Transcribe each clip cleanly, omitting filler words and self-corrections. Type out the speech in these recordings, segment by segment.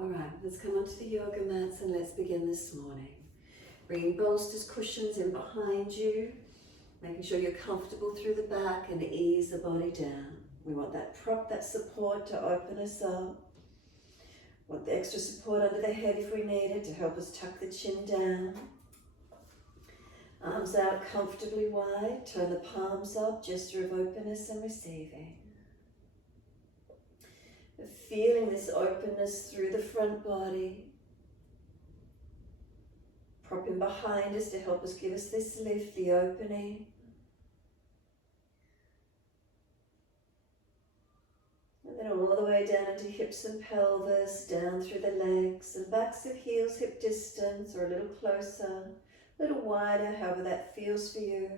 Alright, let's come onto the yoga mats and let's begin this morning. Bringing bolsters, cushions in behind you, making sure you're comfortable through the back and ease the body down. We want that prop, that support to open us up. Want the extra support under the head if we need it to help us tuck the chin down. Arms out comfortably wide, turn the palms up, gesture of openness and receiving. Feeling this openness through the front body. Propping behind us to help us give us this lift, the opening. And then all the way down into hips and pelvis, down through the legs and backs of heels, hip distance or a little closer, a little wider, however that feels for you.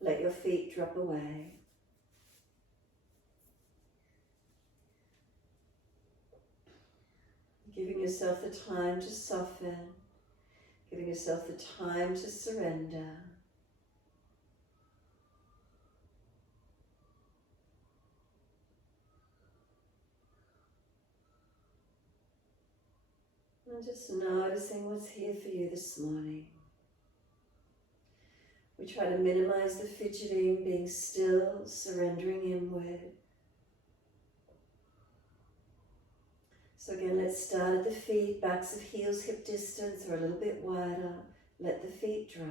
Let your feet drop away. Giving yourself the time to soften, giving yourself the time to surrender. And just noticing what's here for you this morning. We try to minimize the fidgeting, being still, surrendering inward. So again, let's start at the feet, backs of heels, hip distance or a little bit wider. Let the feet drop.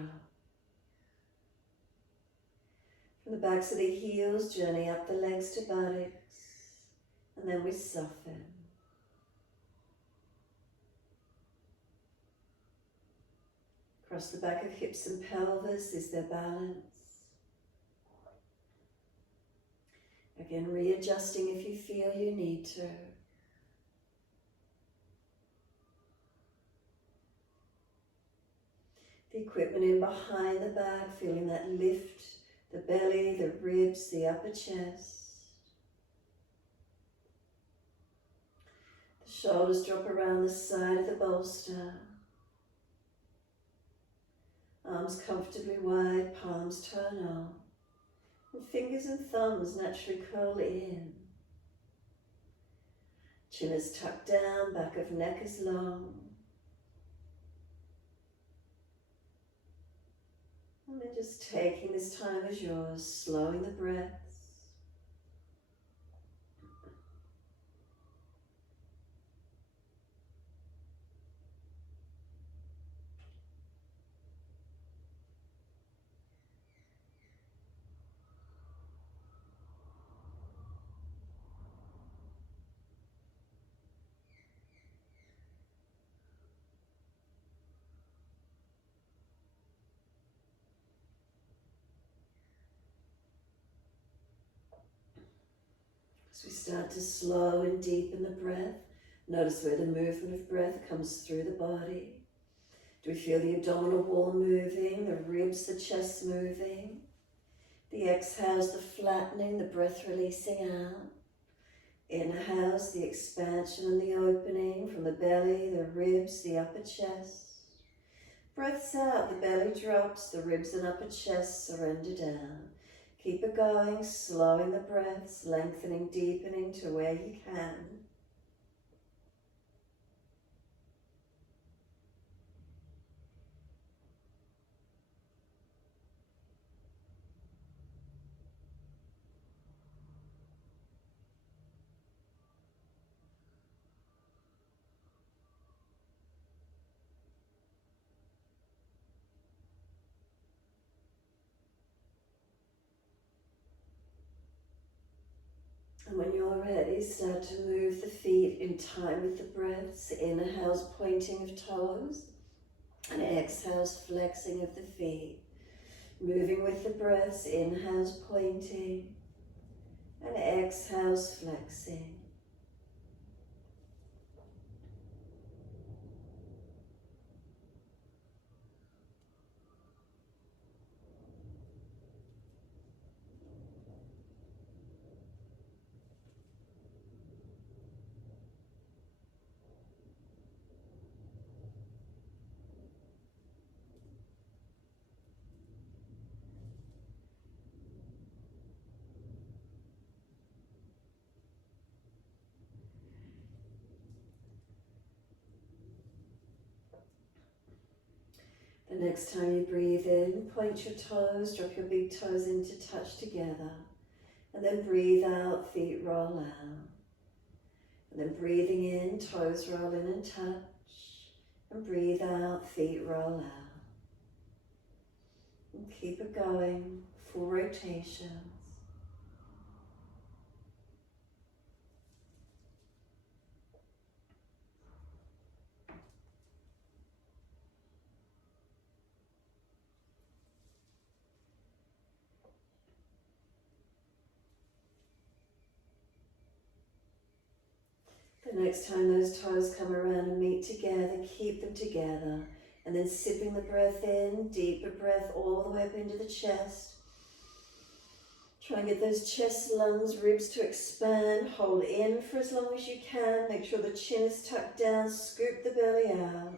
From the backs of the heels, journey up the legs to buttocks, and then we soften. Across the back of hips and pelvis, is there balance? Again, readjusting if you feel you need to. The equipment in behind the back, feeling that lift, the belly, the ribs, the upper chest. The shoulders drop around the side of the bolster. Arms comfortably wide, palms turn on. And fingers and thumbs naturally curl in. Chin is tucked down, back of neck is long. And then just taking this time as yours, slowing the breaths. As we start to slow and deepen the breath, notice where the movement of breath comes through the body. Do we feel the abdominal wall moving, the ribs, the chest moving? The exhales, the flattening, the breath releasing out. Inhales, the expansion and the opening from the belly, the ribs, the upper chest. Breaths out, the belly drops, the ribs and upper chest surrender down. Keep it going, slowing the breaths, lengthening, deepening to where you can. And when you're ready, start to move the feet in time with the breaths. Inhales, pointing of toes, and exhales, flexing of the feet. Moving with the breaths, inhales, pointing, and exhales, flexing. The next time you breathe in, point your toes, drop your big toes in to touch together. And then breathe out, feet roll out. And then breathing in, toes roll in and touch. And breathe out, feet roll out. And keep it going, full rotations. The next time those toes come around and meet together, keep them together. And then sipping the breath in, deeper breath all the way up into the chest. Try and get those chest, lungs, ribs to expand. Hold in for as long as you can. Make sure the chin is tucked down. Scoop the belly out.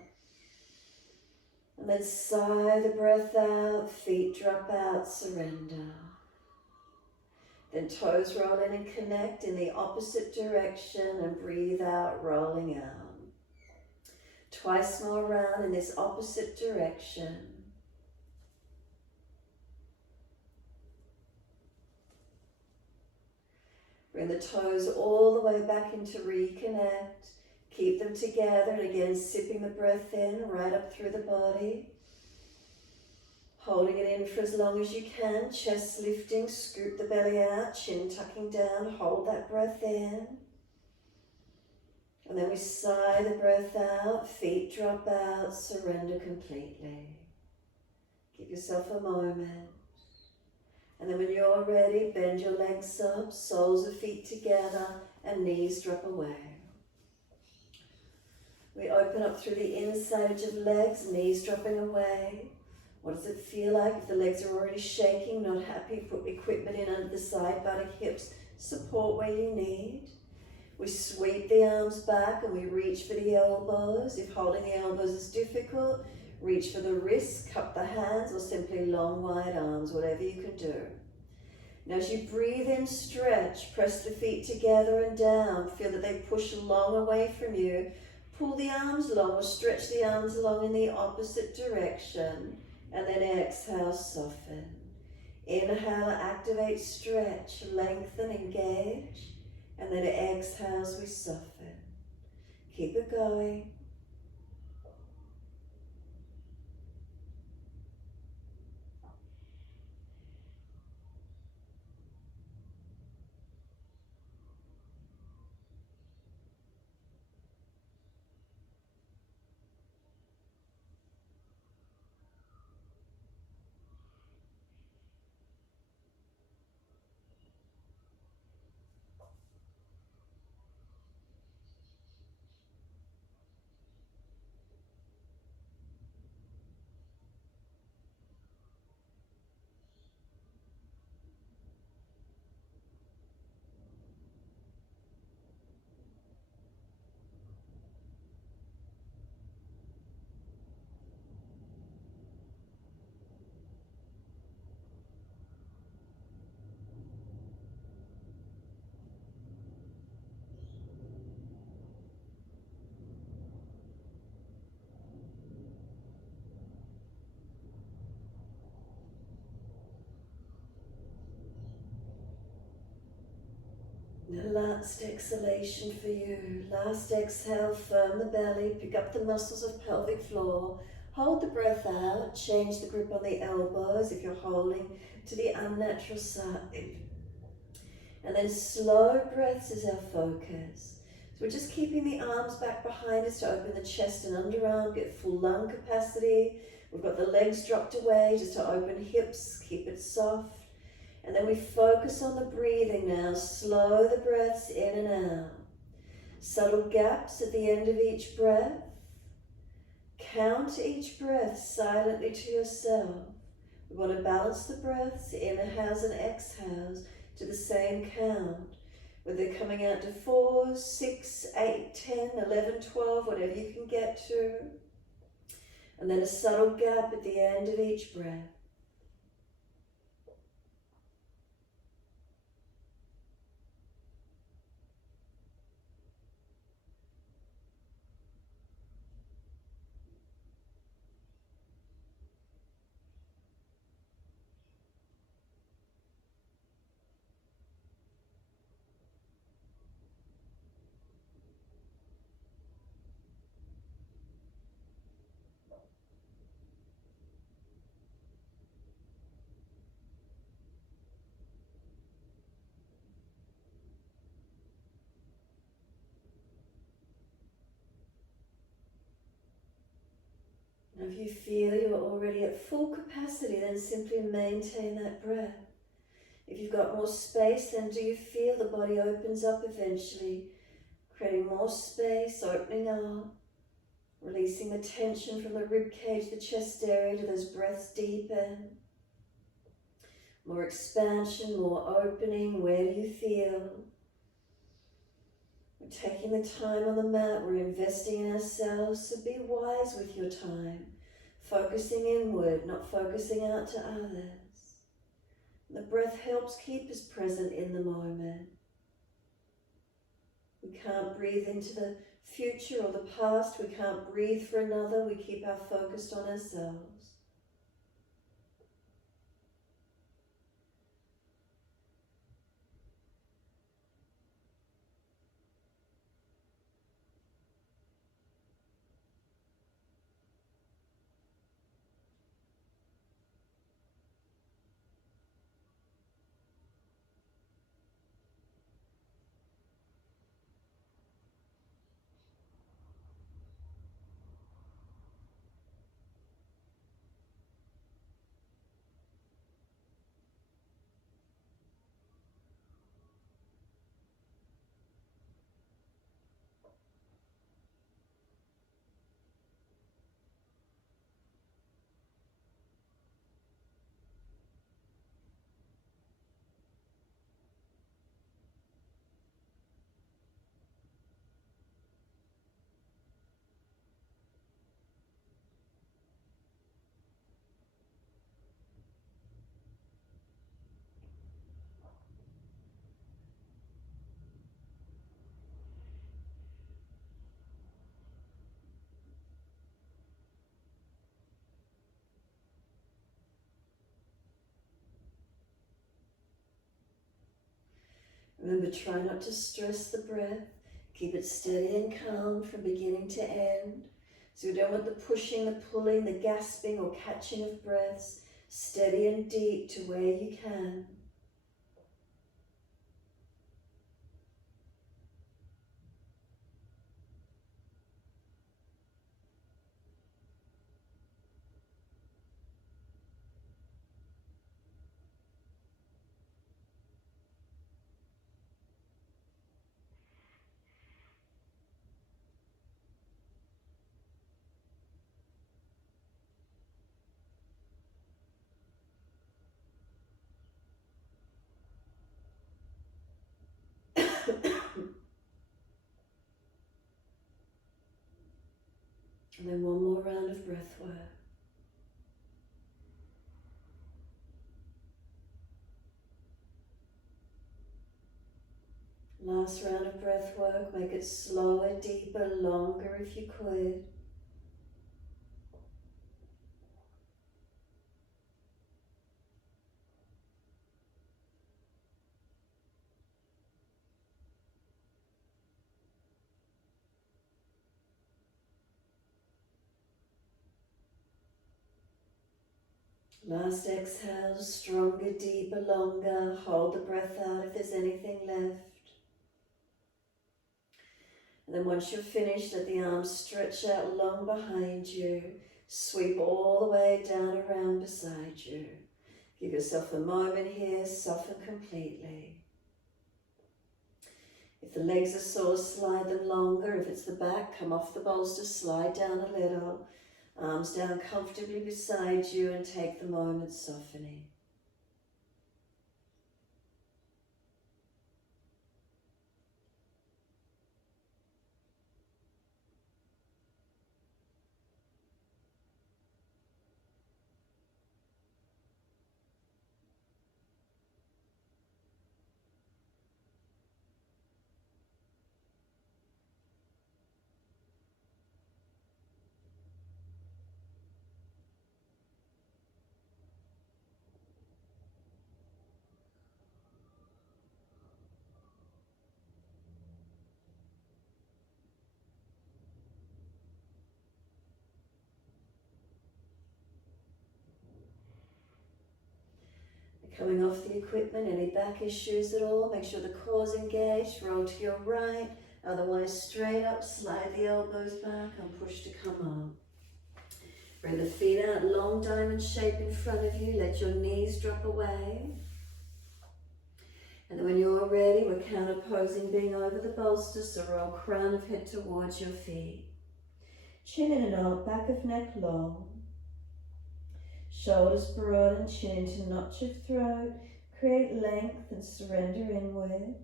And then sigh the breath out. Feet drop out. Surrender. Then toes roll in and connect in the opposite direction and breathe out, rolling out. Twice more round in this opposite direction. Bring the toes all the way back into reconnect. Keep them together and again sipping the breath in right up through the body. Holding it in for as long as you can, chest lifting, scoop the belly out, chin tucking down, hold that breath in. And then we sigh the breath out, feet drop out, surrender completely. Give yourself a moment. And then when you're ready, bend your legs up, soles of feet together, and knees drop away. We open up through the inside edge of legs, knees dropping away. What does it feel like if the legs are already shaking, not happy? Put equipment in under the side, buttock, hips, support where you need. We sweep the arms back and we reach for the elbows. If holding the elbows is difficult, reach for the wrists, cup the hands, or simply long, wide arms, whatever you can do. Now as you breathe in, stretch, press the feet together and down. Feel that they push long away from you. Pull the arms long or stretch the arms long in the opposite direction. And then exhale, soften. Inhale, activate, stretch, lengthen, engage. And then exhale as we soften. Keep it going. Now last exhalation for you. Last exhale, firm the belly, pick up the muscles of pelvic floor. Hold the breath out, change the grip on the elbows if you're holding to the unnatural side. And then slow breaths is our focus. So we're just keeping the arms back behind us to open the chest and underarm, get full lung capacity. We've got the legs dropped away just to open hips, keep it soft. And then we focus on the breathing now. Slow the breaths in and out. Subtle gaps at the end of each breath. Count each breath silently to yourself. We want to balance the breaths, inhales and exhales, to the same count. Whether they're coming out to 4, 6, 8, 10, 11, 12, whatever you can get to. And then a subtle gap at the end of each breath. And if you feel you are already at full capacity, then simply maintain that breath. If you've got more space, then do you feel the body opens up eventually, creating more space, opening up, releasing the tension from the rib cage, the chest area, to those breaths deepen. More expansion, more opening. Where do you feel? We're taking the time on the mat, we're investing in ourselves, so be wise with your time. Focusing inward, not focusing out to others. The breath helps keep us present in the moment. We can't breathe into the future or the past, we can't breathe for another, we keep our focus on ourselves. Remember, try not to stress the breath. Keep it steady and calm from beginning to end. So you don't want the pushing, the pulling, the gasping or catching of breaths. Steady and deep to where you can. And then one more round of breath work. Last round of breath work. Make it slower, deeper, longer if you could. Last exhale, stronger, deeper, longer. Hold the breath out if there's anything left. And then once you're finished, let the arms stretch out long behind you. Sweep all the way down around beside you. Give yourself a moment here, soften completely. If the legs are sore, slide them longer. If it's the back, come off the bolster, slide down a little. Arms down comfortably beside you and take the moment softening. Coming off the equipment, any back issues at all, make sure the core's engaged, roll to your right, otherwise straight up, slide the elbows back and push to come up. Bring the feet out, long diamond shape in front of you. Let your knees drop away. And then when you're ready, we're counterposing, being over the bolster, so roll crown of head towards your feet. Chin in and out, back of neck long. Shoulders broad and chin into notch of throat. Create length and surrender inward.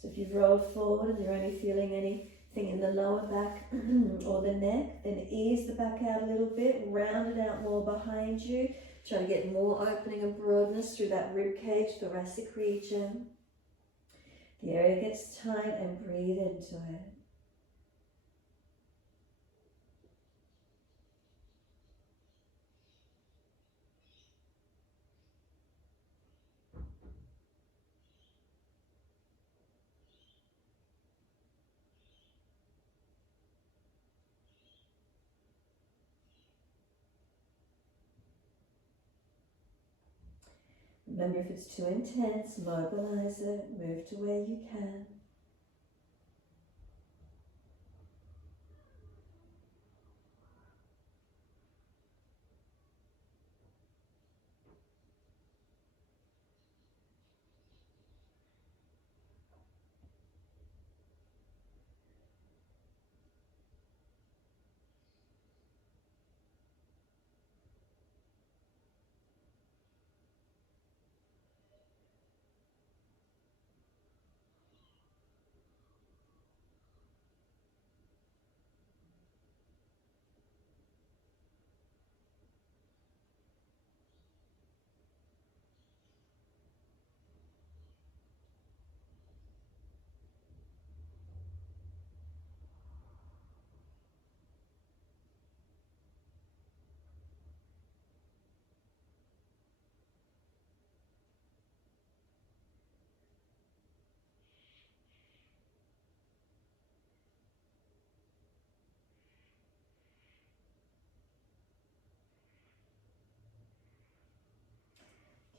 So if you've rolled forward and you're only feeling anything in the lower back or the neck, then ease the back out a little bit, round it out more behind you. Try to get more opening and broadness through that rib cage, thoracic region. The area gets tight and breathe into it. Remember, if it's too intense, mobilise it, move to where you can.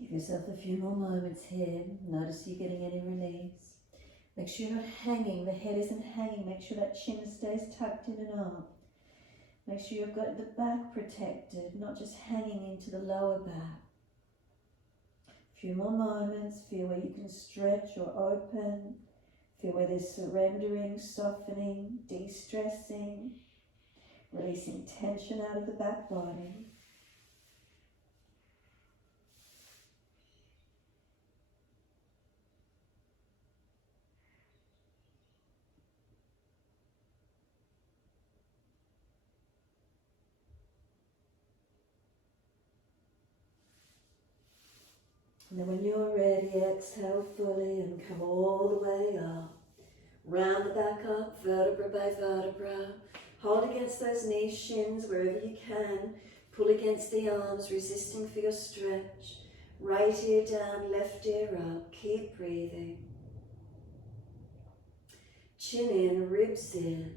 Give yourself a few more moments here. Notice you're getting any release. Make sure you're not hanging, the head isn't hanging. Make sure that chin stays tucked in and up. Make sure you've got the back protected, not just hanging into the lower back. A few more moments. Feel where you can stretch or open. Feel where there's surrendering, softening, de-stressing, releasing tension out of the back body. And then when you're ready, exhale fully and come all the way up. Round the back up, vertebra by vertebra. Hold against those knees, shins, wherever you can. Pull against the arms, resisting for your stretch. Right ear down, left ear up. Keep breathing. Chin in, ribs in.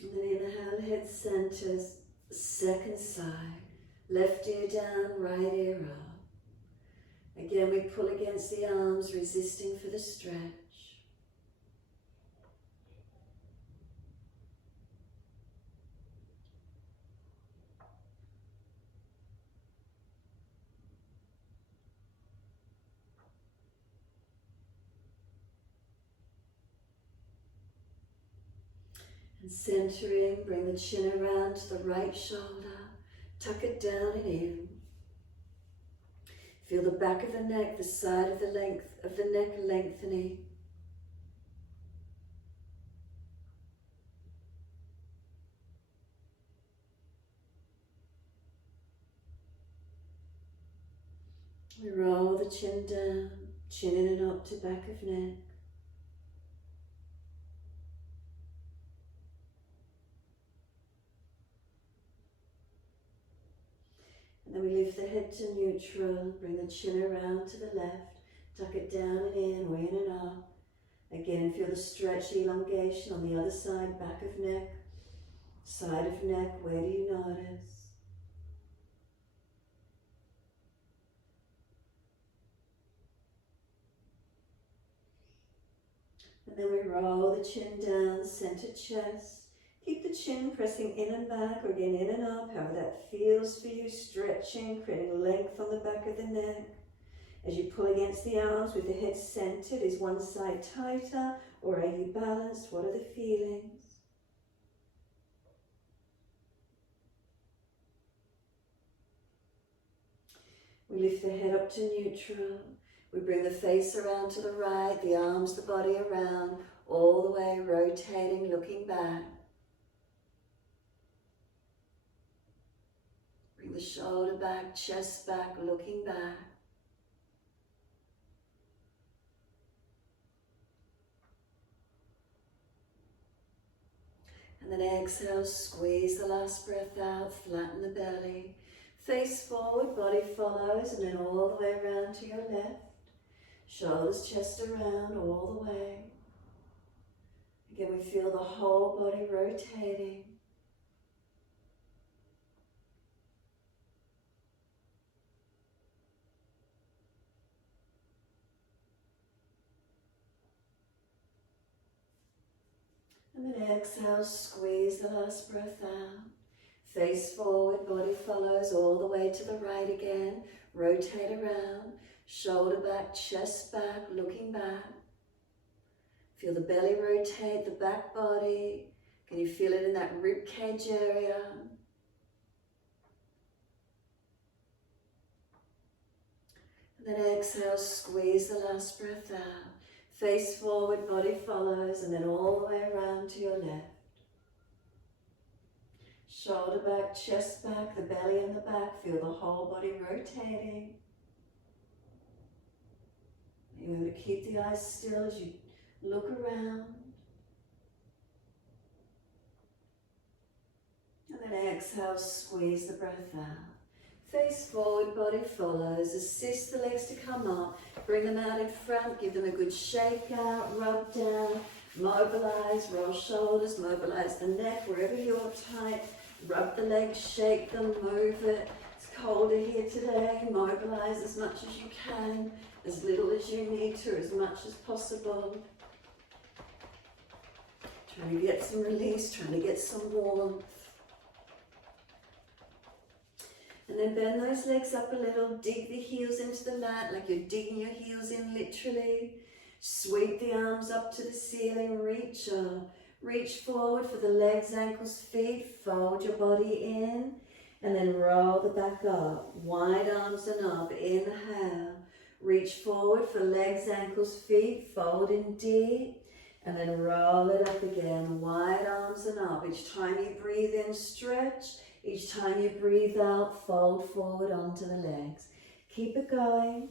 And then inhale, head centers, second side. Left ear down, right ear up. Again, we pull against the arms, resisting for the stretch. And centering, bring the chin around to the right shoulder. Tuck it down and in. Feel the back of the neck, the side of the neck lengthening. We roll the chin down, chin in and up to back of neck. Then we lift the head to neutral, bring the chin around to the left, tuck it down and in, or in and up. Again, feel the stretch, elongation on the other side, back of neck, side of neck, where do you notice? And then we roll the chin down, center chest. Keep the chin pressing in and back, or again in and up, however that feels for you, stretching, creating length on the back of the neck. As you pull against the arms with the head centered, is one side tighter or are you balanced? What are the feelings? We lift the head up to neutral. We bring the face around to the right, the arms, the body around, all the way rotating, looking back. Bring the shoulder back, chest back, looking back. And then exhale, squeeze the last breath out, flatten the belly. Face forward, body follows, and then all the way around to your left. Shoulders, chest around, all the way. Again, we feel the whole body rotating. And then exhale, squeeze the last breath out. Face forward, body follows all the way to the right again. Rotate around, shoulder back, chest back, looking back. Feel the belly rotate, the back body. Can you feel it in that rib cage area? And then exhale, squeeze the last breath out. Face forward, body follows, and then all the way around to your left. Shoulder back, chest back, the belly and the back. Feel the whole body rotating. Remember to keep the eyes still as you look around. And then exhale, squeeze the breath out. Face forward, body follows. Assist the legs to come up. Bring them out in front. Give them a good shake out, rub down, mobilise, roll shoulders, mobilise the neck wherever you're tight. Rub the legs, shake them, move it. It's colder here today. Mobilise as much as you can, as little as you need to, as much as possible. Trying to get some release, trying to get some warmth. And then bend those legs up a little, dig the heels into the mat like you're digging your heels in literally. Sweep the arms up to the ceiling, reach up. Reach forward for the legs, ankles, feet, fold your body in, and then roll the back up. Wide arms and up, inhale. Reach forward for legs, ankles, feet, fold in deep, and then roll it up again. Wide arms and up. Each time you breathe in, stretch. Each time you breathe out, fold forward onto the legs. Keep it going.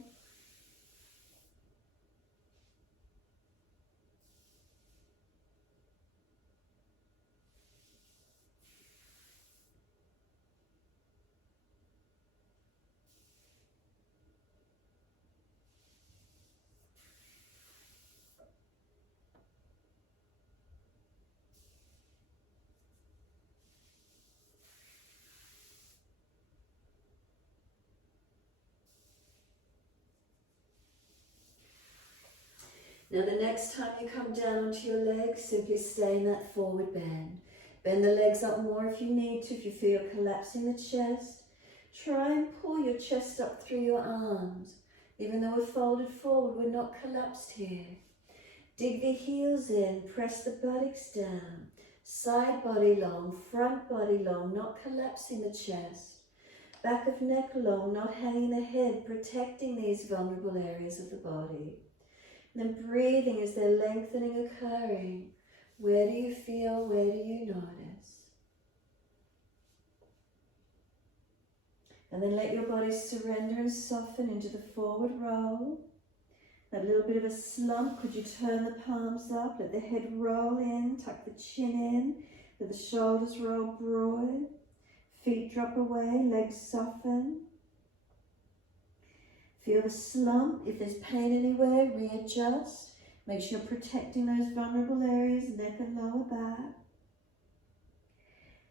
Now the next time you come down onto your legs, simply stay in that forward bend. Bend the legs up more if you need to, if you feel collapsing the chest. Try and pull your chest up through your arms. Even though we're folded forward, we're not collapsed here. Dig the heels in, press the buttocks down. Side body long, front body long, not collapsing the chest. Back of neck long, not hanging the head, protecting these vulnerable areas of the body. And then breathing, is there lengthening occurring? Where do you feel? Where do you notice? And then let your body surrender and soften into the forward roll. That little bit of a slump, could you turn the palms up? Let the head roll in, tuck the chin in, let the shoulders roll broad. Feet drop away, legs soften. Feel the slump. If there's pain anywhere, readjust. Make sure you're protecting those vulnerable areas, neck and lower back.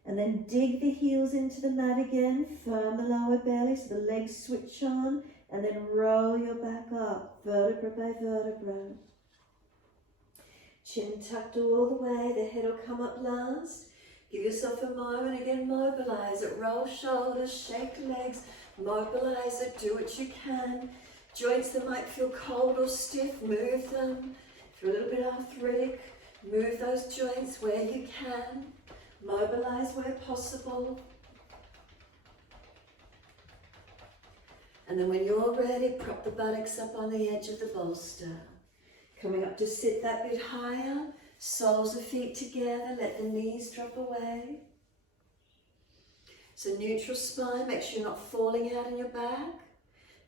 And then dig the heels into the mat again, firm the lower belly so the legs switch on, and then roll your back up, vertebra by vertebra. Chin tucked all the way, the head will come up last. Give yourself a moment, again mobilise it, roll shoulders, shake legs, mobilise it, do what you can. Joints that might feel cold or stiff, move them. If you're a little bit arthritic, move those joints where you can. Mobilise where possible. And then when you're ready, prop the buttocks up on the edge of the bolster. Coming up to sit that bit higher, soles of feet together, let the knees drop away. So neutral spine, make sure you're not falling out in your back.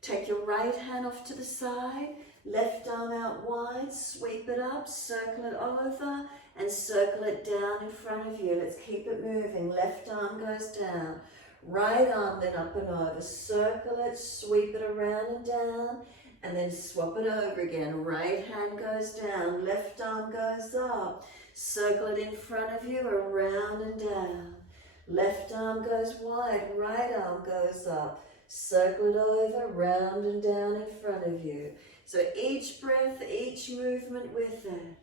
Take your right hand off to the side, left arm out wide, sweep it up, circle it over, and circle it down in front of you. Let's keep it moving. Left arm goes down, right arm then up and over. Circle it, sweep it around and down, and then swap it over again. Right hand goes down, left arm goes up. Circle it in front of you, around and down. Left arm goes wide, right arm goes up. Circle it over, round and down in front of you. So each breath, each movement with it.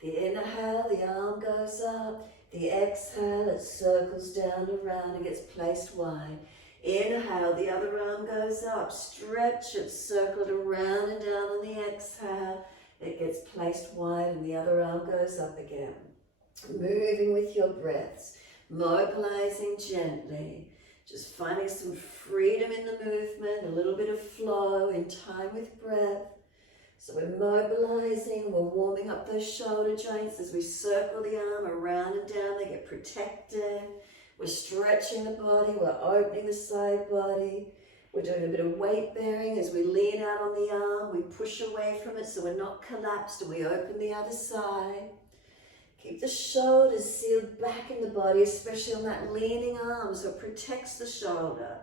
The inhale, the arm goes up. The exhale, it circles down around and gets placed wide. Inhale, the other arm goes up. Stretch it, circle it around and down on the exhale. It gets placed wide and the other arm goes up again. Moving with your breaths. Mobilizing gently, just finding some freedom in the movement, a little bit of flow in time with breath. So we're mobilizing, we're warming up those shoulder joints as we circle the arm around and down, they get protected. We're stretching the body, we're opening the side body. We're doing a bit of weight bearing as we lean out on the arm, we push away from it so we're not collapsed, and we open the other side. Keep the shoulders sealed back in the body, especially on that leaning arm, so it protects the shoulder.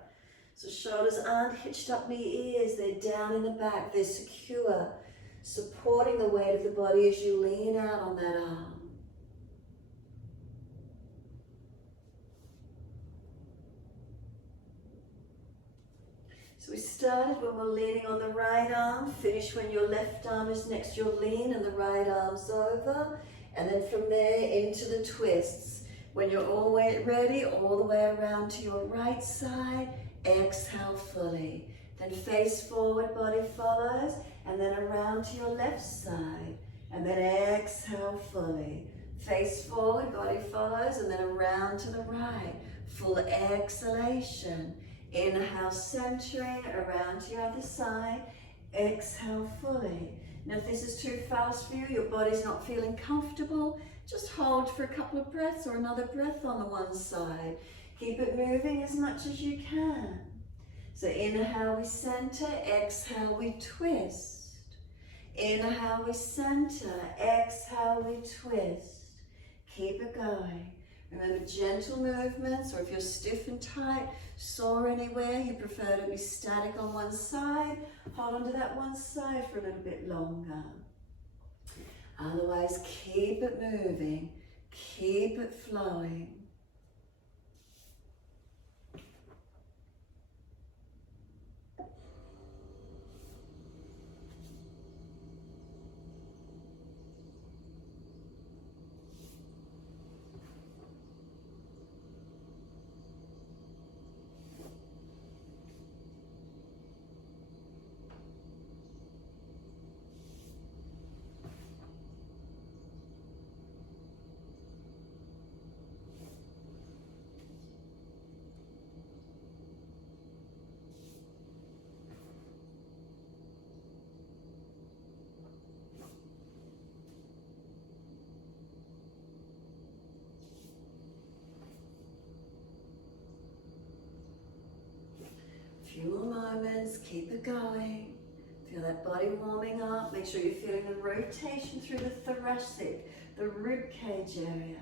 So shoulders aren't hitched up near ears, they're down in the back, they're secure, supporting the weight of the body as you lean out on that arm. So we started when we're leaning on the right arm, finish when your left arm is next to your lean and the right arm's over. And then from there into the twists. When you're all ready, all the way around to your right side, exhale fully. Then face forward, body follows, and then around to your left side. And then exhale fully. Face forward, body follows, and then around to the right. Full exhalation. Inhale, centering, around to your other side. Exhale fully. Now if this is too fast for you, your body's not feeling comfortable, just hold for a couple of breaths or another breath on the one side. Keep it moving as much as you can. So inhale, we center, exhale, we twist. Inhale, we center, exhale, we twist. Keep it going. Remember gentle movements, or if you're stiff and tight, sore anywhere, you prefer to be static on one side, hold on to that one side for a little bit longer. Otherwise, keep it moving, keep it flowing. Few more moments, keep it going. Feel that body warming up. Make sure you're feeling the rotation through the thoracic, the rib cage area.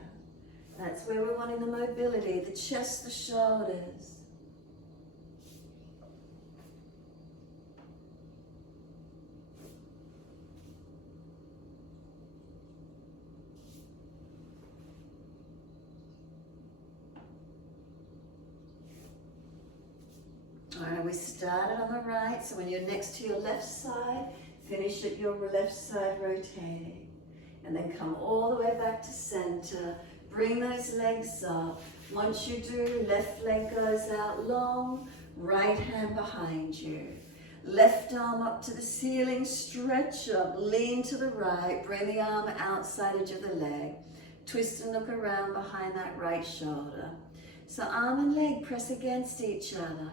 That's where we're wanting the mobility, the chest, the shoulders. we started on the right, so when you're next to your left side, finish at your left side rotating. And then come all the way back to center. Bring those legs up. Once you do, left leg goes out long, right hand behind you. Left arm up to the ceiling, stretch up, lean to the right, bring the arm outside edge of the leg. Twist and look around behind that right shoulder. So arm and leg press against each other.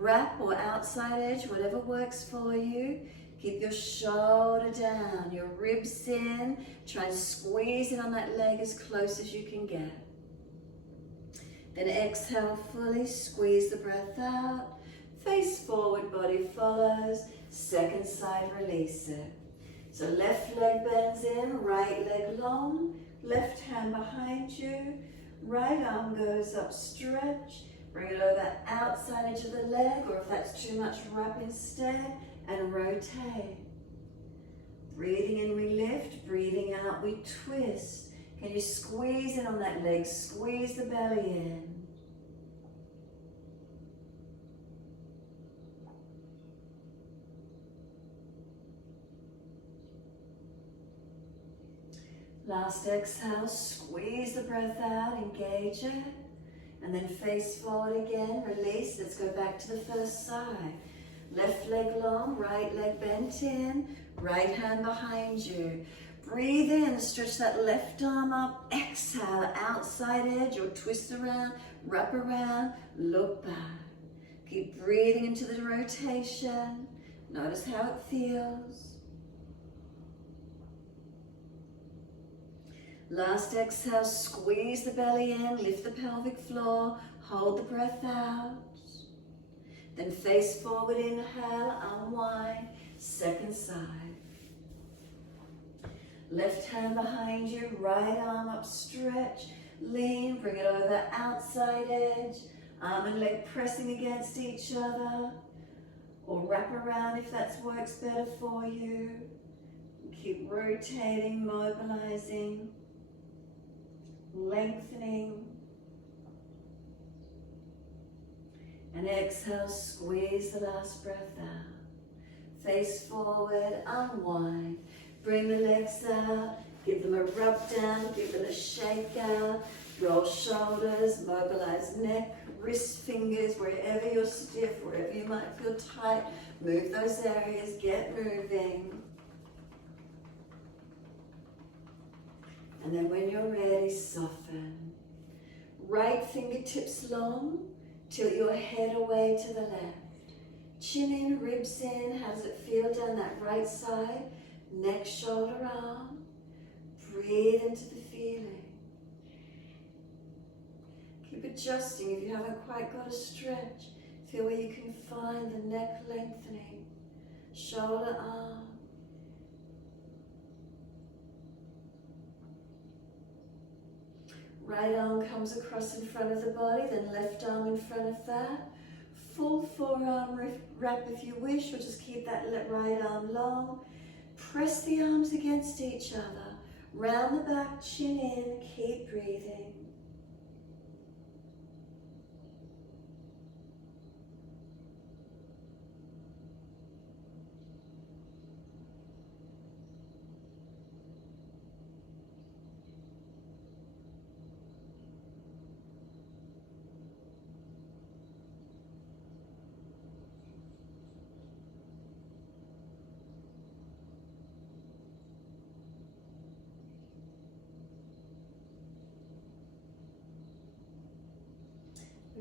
Wrap or outside edge, whatever works for you. Keep your shoulder down, your ribs in. Try and squeeze in on that leg as close as you can get. Then exhale fully, squeeze the breath out. Face forward, body follows. Second side, release it. So left leg bends in, right leg long. Left hand behind you. Right arm goes up, stretch. Bring it over outside edge of the leg, or if that's too much, wrap instead. And rotate. Breathing in, we lift. Breathing out, we twist. Can you squeeze in on that leg? Squeeze the belly in. Last exhale, squeeze the breath out, engage it. And then face forward again, release. Let's go back to the first side. Left leg long, right leg bent in, right hand behind you. Breathe in, stretch that left arm up, exhale, outside edge or twist around, wrap around, look back. Keep breathing into the rotation. Notice how it feels. Last exhale, squeeze the belly in, lift the pelvic floor, hold the breath out. Then face forward, inhale, unwind, second side. Left hand behind you, right arm up, stretch, lean, bring it over outside edge, arm and leg pressing against each other, or wrap around if that works better for you. Keep rotating, mobilizing, lengthening. And exhale, squeeze the last breath out. Face forward, unwind. Bring the legs out, give them a rub down, give them a shake out. Roll shoulders, mobilize neck, wrist, fingers, wherever you're stiff, wherever you might feel tight. Move those areas, get moving. And then when you're ready, soften. Right fingertips long. Tilt your head away to the left. Chin in, ribs in. How does it feel down that right side? Neck, shoulder, arm. Breathe into the feeling. Keep adjusting if you haven't quite got a stretch. Feel where you can find the neck lengthening. Shoulder, arm. Right arm comes across in front of the body, then left arm in front of that. Full forearm wrap if you wish, or just keep that right arm long. Press the arms against each other. Round the back, chin in, keep breathing.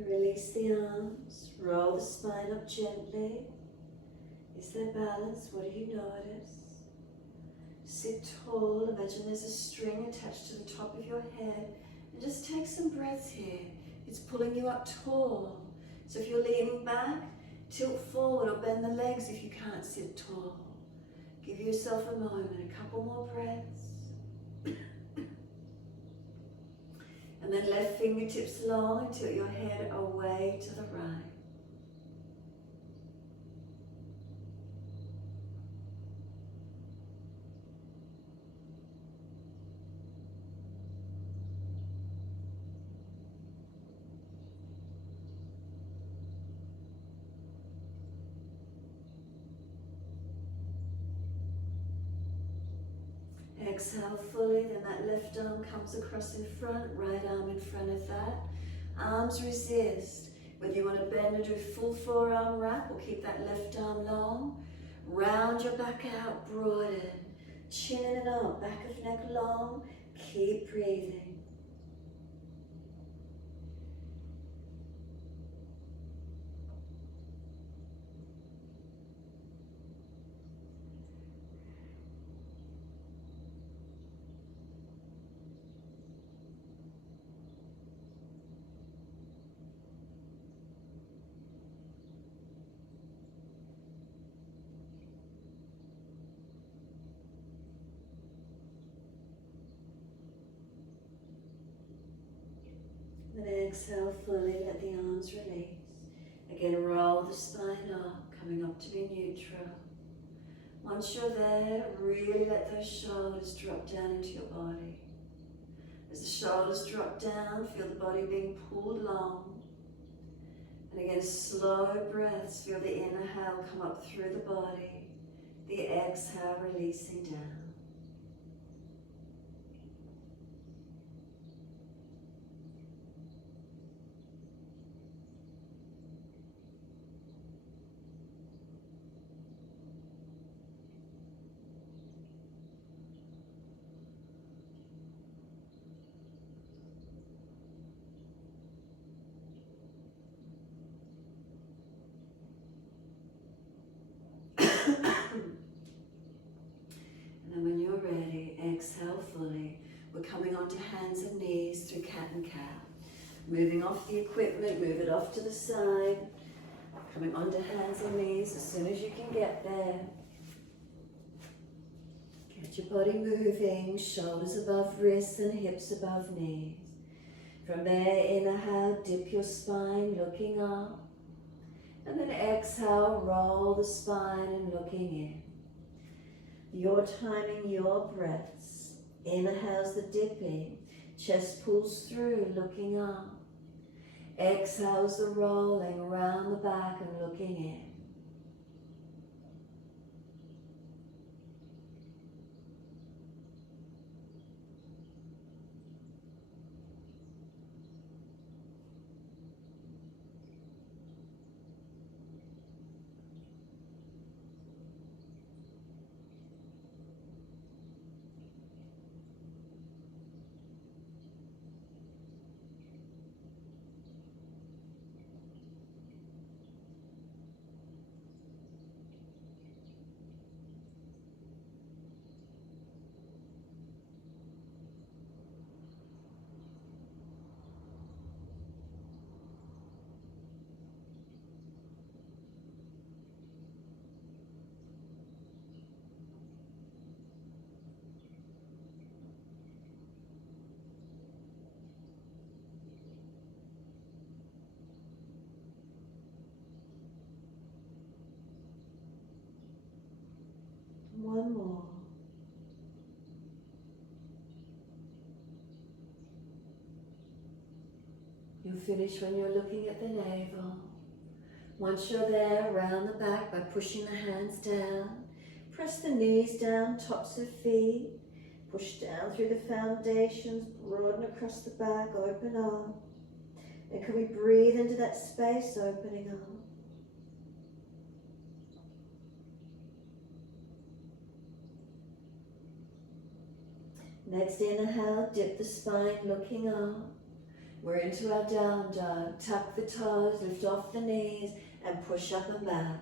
Release the arms, roll the spine up gently. Is there balance? What do you notice? Sit tall, imagine there's a string attached to the top of your head, and just take some breaths here. It's pulling you up tall. So if you're leaning back, tilt forward or bend the legs if you can't sit tall. Give yourself a moment, a couple more breaths. And then left fingertips long and tilt your head away to the right. Exhale fully, then that left arm comes across in front, right arm in front of that. Arms resist. Whether you want to bend and do full forearm wrap or keep that left arm long. Round your back out, broaden. Chin in and up, back of neck long. Keep breathing. Then exhale fully, let the arms release. Again, roll the spine up, coming up to be neutral. Once you're there, really let those shoulders drop down into your body. As the shoulders drop down, feel the body being pulled long. And again, slow breaths. Feel the inhale come up through the body. The exhale releasing down. And then when you're ready, exhale fully. We're coming onto hands and knees through cat and cow. Moving off the equipment, move it off to the side. Coming onto hands and knees as soon as you can get there. Get your body moving, shoulders above wrists and hips above knees. From there, inhale, dip your spine, looking up. And then exhale, roll the spine and looking in. Your timing, your breaths. Inhale's the dipping, chest pulls through, looking up. Exhale's the rolling around the back and looking in. One more. You'll finish when you're looking at the navel. Once you're there, round the back by pushing the hands down. Press the knees down, tops of feet. Push down through the foundations, broaden across the back, open up. And can we breathe into that space, opening up? Next inhale, dip the spine, looking up. We're into our down dog. Tuck the toes, lift off the knees, and push up and back.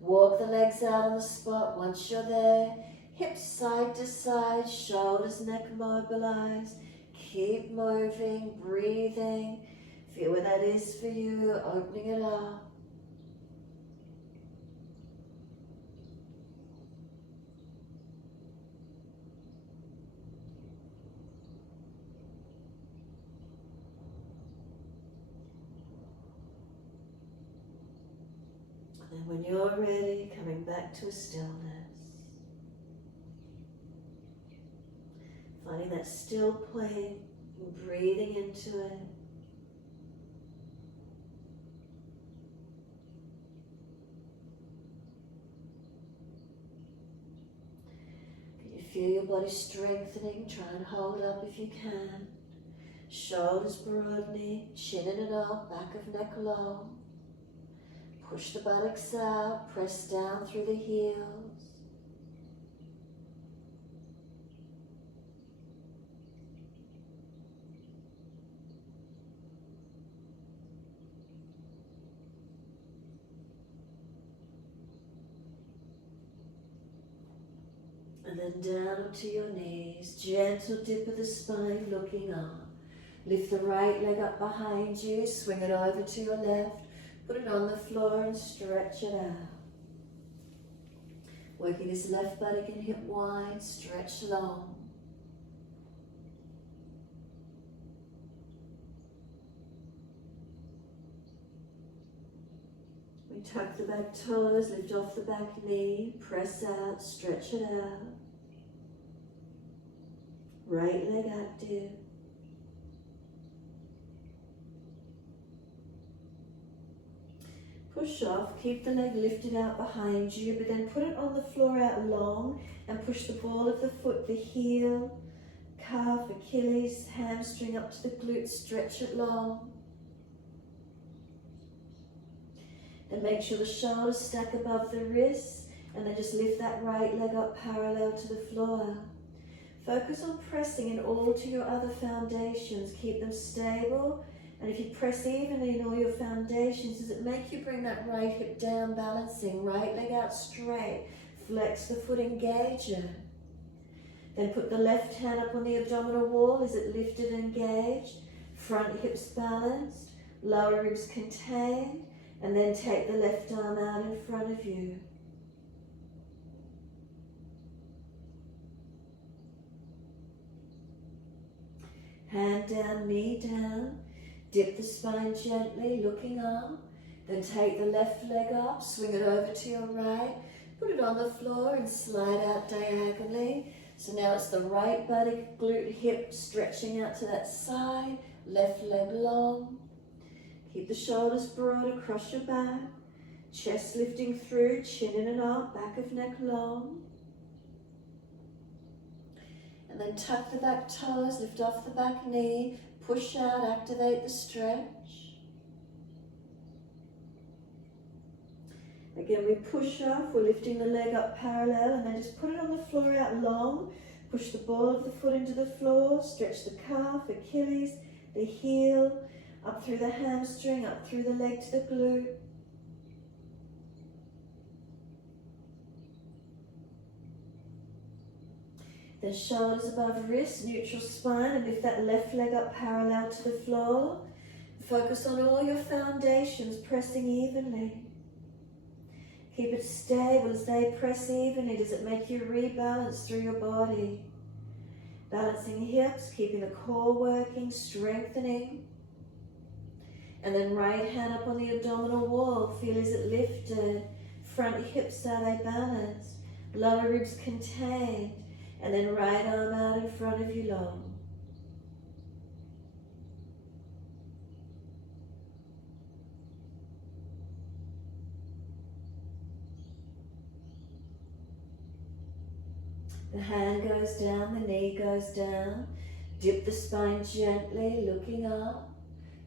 Walk the legs out on the spot once you're there. Hips side to side, shoulders, neck mobilise. Keep moving, breathing. Feel where that is for you, opening it up. And when you're ready, coming back to a stillness. Finding that still point and breathing into it. Can you Feel your body strengthening. Try and hold up if you can. Shoulders broadening, chin in and up, back of neck long. Push the buttocks out, press down through the heels. And then down onto your knees, gentle dip of the spine looking up. Lift the right leg up behind you, swing it over to your left, put it on the floor and stretch it out. Working this left buttock and hip wide, stretch long. We tuck the back toes, lift off the back knee, press out, stretch it out. Right leg active. Push off, keep the leg lifted out behind you, but then put it on the floor out long and push the ball of the foot, the heel, calf, Achilles, hamstring up to the glute, stretch it long. Then make sure the shoulders stack above the wrists and then just lift that right leg up parallel to the floor. Focus on pressing in all to your other foundations. Keep them stable. And if you press evenly in all your foundations, does it make you bring that right hip down, balancing, right leg out straight, flex the foot, engage it. Then put the left hand up on the abdominal wall. Is it lifted and engaged? Front hips balanced, lower ribs contained, and then take the left arm out in front of you. Hand down, knee down. Dip the spine gently, looking up. Then take the left leg up, swing it over to your right. Put it on the floor and slide out diagonally. So now it's the right buttock, glute, hip stretching out to that side. Left leg long. Keep the shoulders broad across your back. Chest lifting through, chin in and up, back of neck long. And then tuck the back toes, lift off the back knee. Push out, activate the stretch. Again, we push off, we're lifting the leg up parallel and then just put it on the floor out long. Push the ball of the foot into the floor, stretch the calf, Achilles, the heel, up through the hamstring, up through the leg to the glute. Then shoulders above wrists, neutral spine, and lift that left leg up parallel to the floor. Focus on all your foundations, pressing evenly. Keep it stable as they press evenly. Does it make you rebalance through your body? Balancing hips, keeping the core working, strengthening. And then right hand up on the abdominal wall. Feel, is it lifted? Front hips, are they balanced? Lower ribs contained. And then right arm out in front of you long. The hand goes down, the knee goes down. Dip the spine gently, looking up.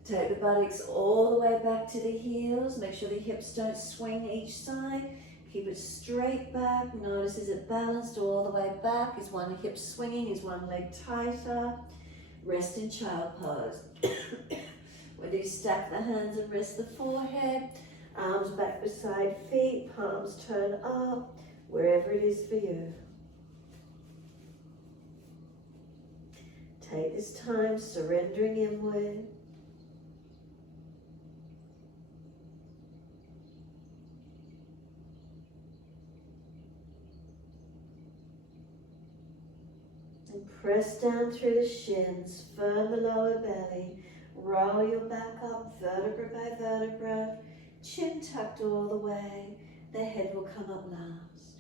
Take the buttocks all the way back to the heels. Make sure the hips don't swing each side. Keep it straight back. Notice, is it balanced all the way back? Is one hip swinging? Is one leg tighter? Rest in child pose. Whether you stack the hands and rest the forehead, arms back beside feet, palms turn up, wherever it is for you. Take this time surrendering inward. And press down through the shins, firm the lower belly, roll your back up vertebra by vertebra, chin tucked all the way, the head will come up last.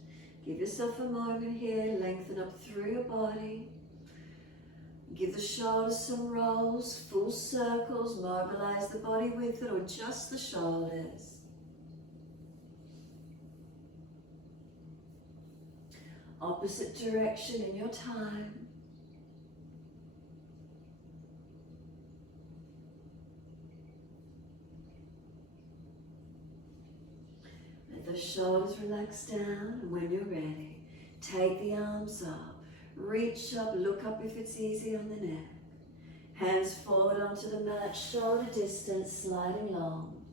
Give yourself a moment here, lengthen up through your body. Give the shoulders some rolls, full circles, mobilize the body with it or just the shoulders. Opposite direction in your time. Let the shoulders relax down, and when you're ready, take the arms up. Reach up, look up if it's easy on the neck. Hands forward onto the mat, shoulder distance, sliding long.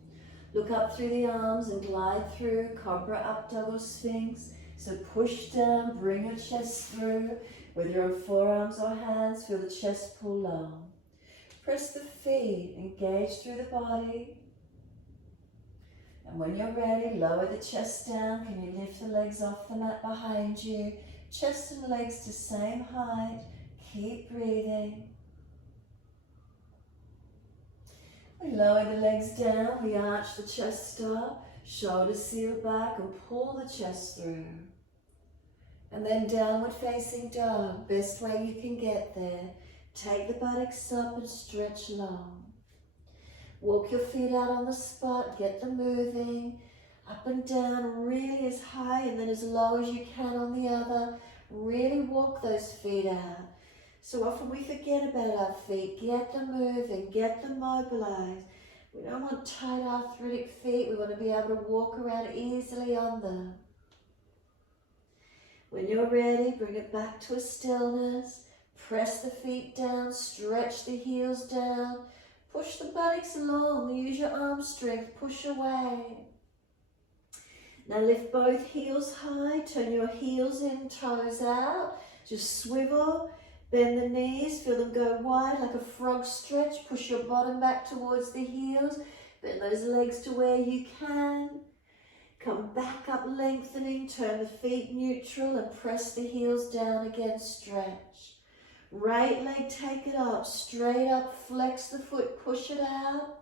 Look up through the arms and glide through, Cobra up, double Sphinx. So push down, bring your chest through. Whether you're on forearms or hands, feel the chest pull long. Press the feet, engage through the body. And when you're ready, lower the chest down. Can you lift the legs off the mat behind you? Chest and legs to same height. Keep breathing. We lower the legs down, we arch the chest up, shoulders seal back and pull the chest through. And then downward facing dog, best way you can get there. Take the buttocks up and stretch long. Walk your feet out on the spot, get them moving. Up and down, really as high and then as low as you can on the other. Really walk those feet out. So often we forget about our feet. Get them moving, get them mobilised. We don't want tight arthritic feet. We want to be able to walk around easily on them. When you're ready, bring it back to a stillness. Press the feet down, stretch the heels down. Push the buttocks along, use your arm strength, push away. Now lift both heels high, turn your heels in, toes out. Just swivel. Bend the knees, feel them go wide like a frog stretch. Push your bottom back towards the heels. Bend those legs to where you can. Come back up, lengthening. Turn the feet neutral and press the heels down again, stretch. Right leg, take it up, straight up, flex the foot, push it out.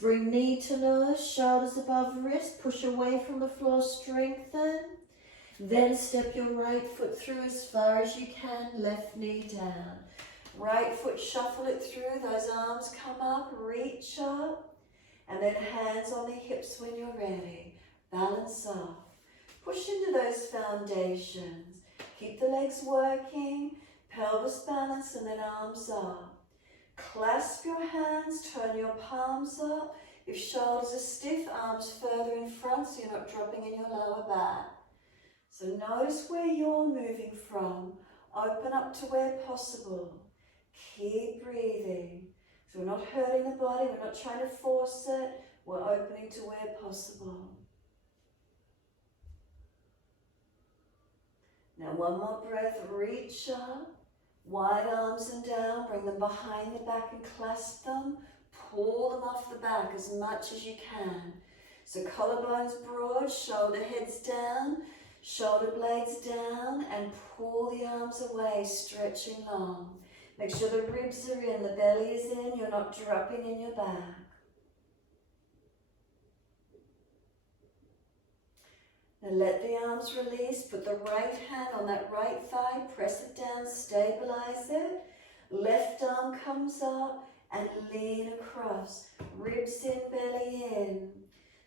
Bring knee to nose, shoulders above wrist, push away from the floor, strengthen. Then step your right foot through as far as you can, left knee down. Right foot, shuffle it through, those arms come up, reach up. And then hands on the hips when you're ready. Balance off. Push into those foundations. Keep the legs working, pelvis balance and then arms up. Clasp your hands, turn your palms up. If shoulders are stiff, arms further in front so you're not dropping in your lower back. So notice where you're moving from. Open up to where possible. Keep breathing. So we're not hurting the body, we're not trying to force it. We're opening to where possible. Now one more breath, reach up. Wide arms and down, bring them behind the back and clasp them. Pull them off the back as much as you can. So collarbones broad, shoulder heads down. Shoulder blades down and pull the arms away, stretching long. Make sure the ribs are in, the belly is in, you're not dropping in your back. Now let the arms release, put the right hand on that right thigh, press it down, stabilize it. Left arm comes up and lean across, ribs in, belly in.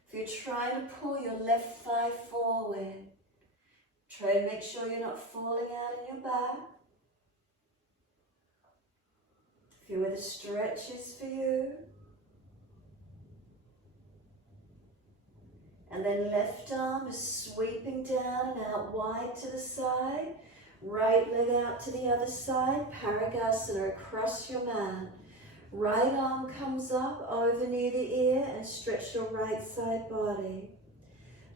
If you're trying to pull your left thigh forward, try to make sure you're not falling out in your back. Feel where the stretch is for you. And then left arm is sweeping down and out wide to the side. Right leg out to the other side, Parigasana across your mat. Right arm comes up over near the ear and stretch your right side body.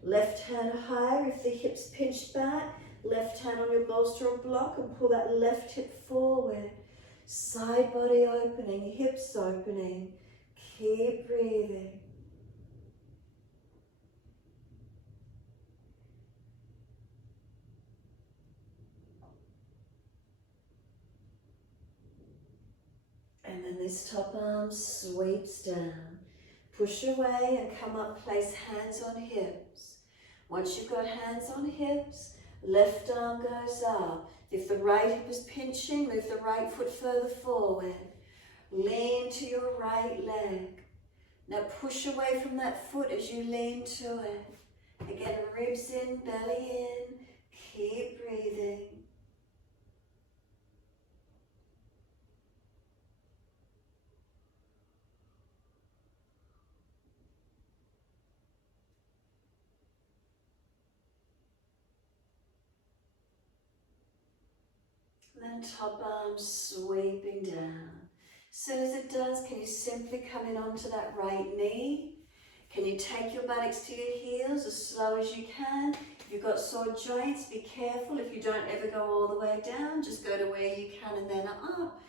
Left hand higher if the hips pinched back. Left hand on your bolster or block and pull that left hip forward. Side body opening, hips opening. Keep breathing. And then this top arm sweeps down. Push away and come up, place hands on hips. Once you've got hands on hips, left arm goes up. If the right hip is pinching, move the right foot further forward. Lean to your right leg. Now push away from that foot as you lean to it. Again, ribs in, belly in. keep breathing. And then top arm sweeping down. As soon as it does, can you simply come in onto that right knee? Can you take your buttocks to your heels as slow as you can? If you've got sore joints, be careful. If you don't ever go all the way down, just go to where you can and then up.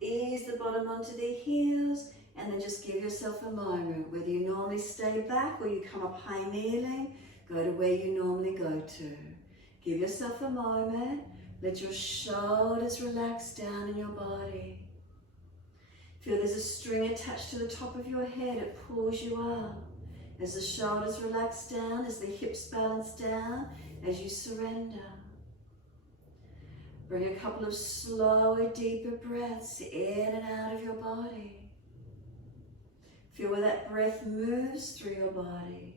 Ease the bottom onto the heels and then just give yourself a moment. Whether you normally stay back or you come up high kneeling, go to where you normally go to. Give yourself a moment. Let your shoulders relax down in your body. Feel there's a string attached to the top of your head. It pulls you up. As the shoulders relax down, as the hips balance down, as you surrender. Bring a couple of slower, deeper breaths in and out of your body. Feel where that breath moves through your body.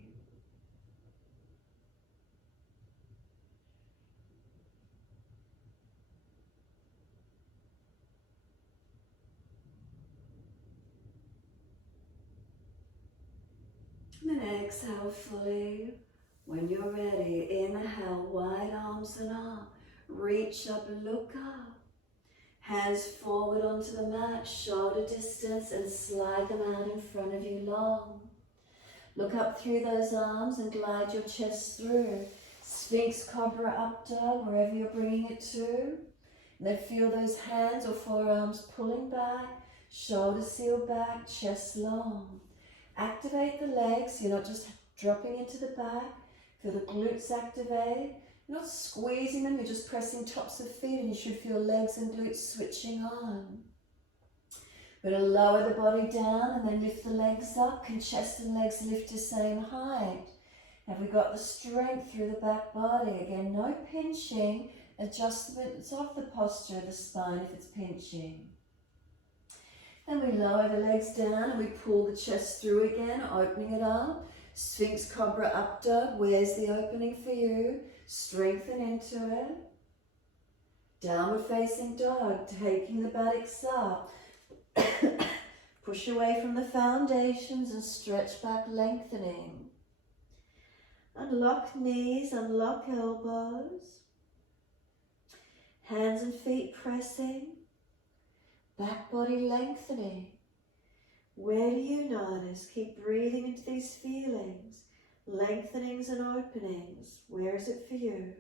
And then exhale fully. When you're ready, inhale, wide arms and up. Reach up, look up. Hands forward onto the mat, shoulder distance, and slide them out in front of you long. Look up through those arms and glide your chest through. Sphinx, Cobra, up dog, wherever you're bringing it to. And then feel those hands or forearms pulling back, shoulders seal back, chest long. Activate the legs, you're not just dropping into the back. Feel the glutes activate. You're not squeezing them, you're just pressing tops of feet and you should feel legs and glutes switching on. We're going to lower the body down and then lift the legs up. Can chest and legs lift to same height? Have we got the strength through the back body? Again, no pinching, adjustments of the posture of the spine if it's pinching. Then we lower the legs down and we pull the chest through again, opening it up. Sphinx, Cobra, up dog. Where's the opening for you? Strengthen into it. Downward facing dog, taking the buttocks up. Push away from the foundations and stretch back, lengthening. Unlock knees, unlock elbows. Hands and feet pressing. Back body lengthening. Where do you notice? Keep breathing into these feelings. Lengthenings and openings. Where is it for you?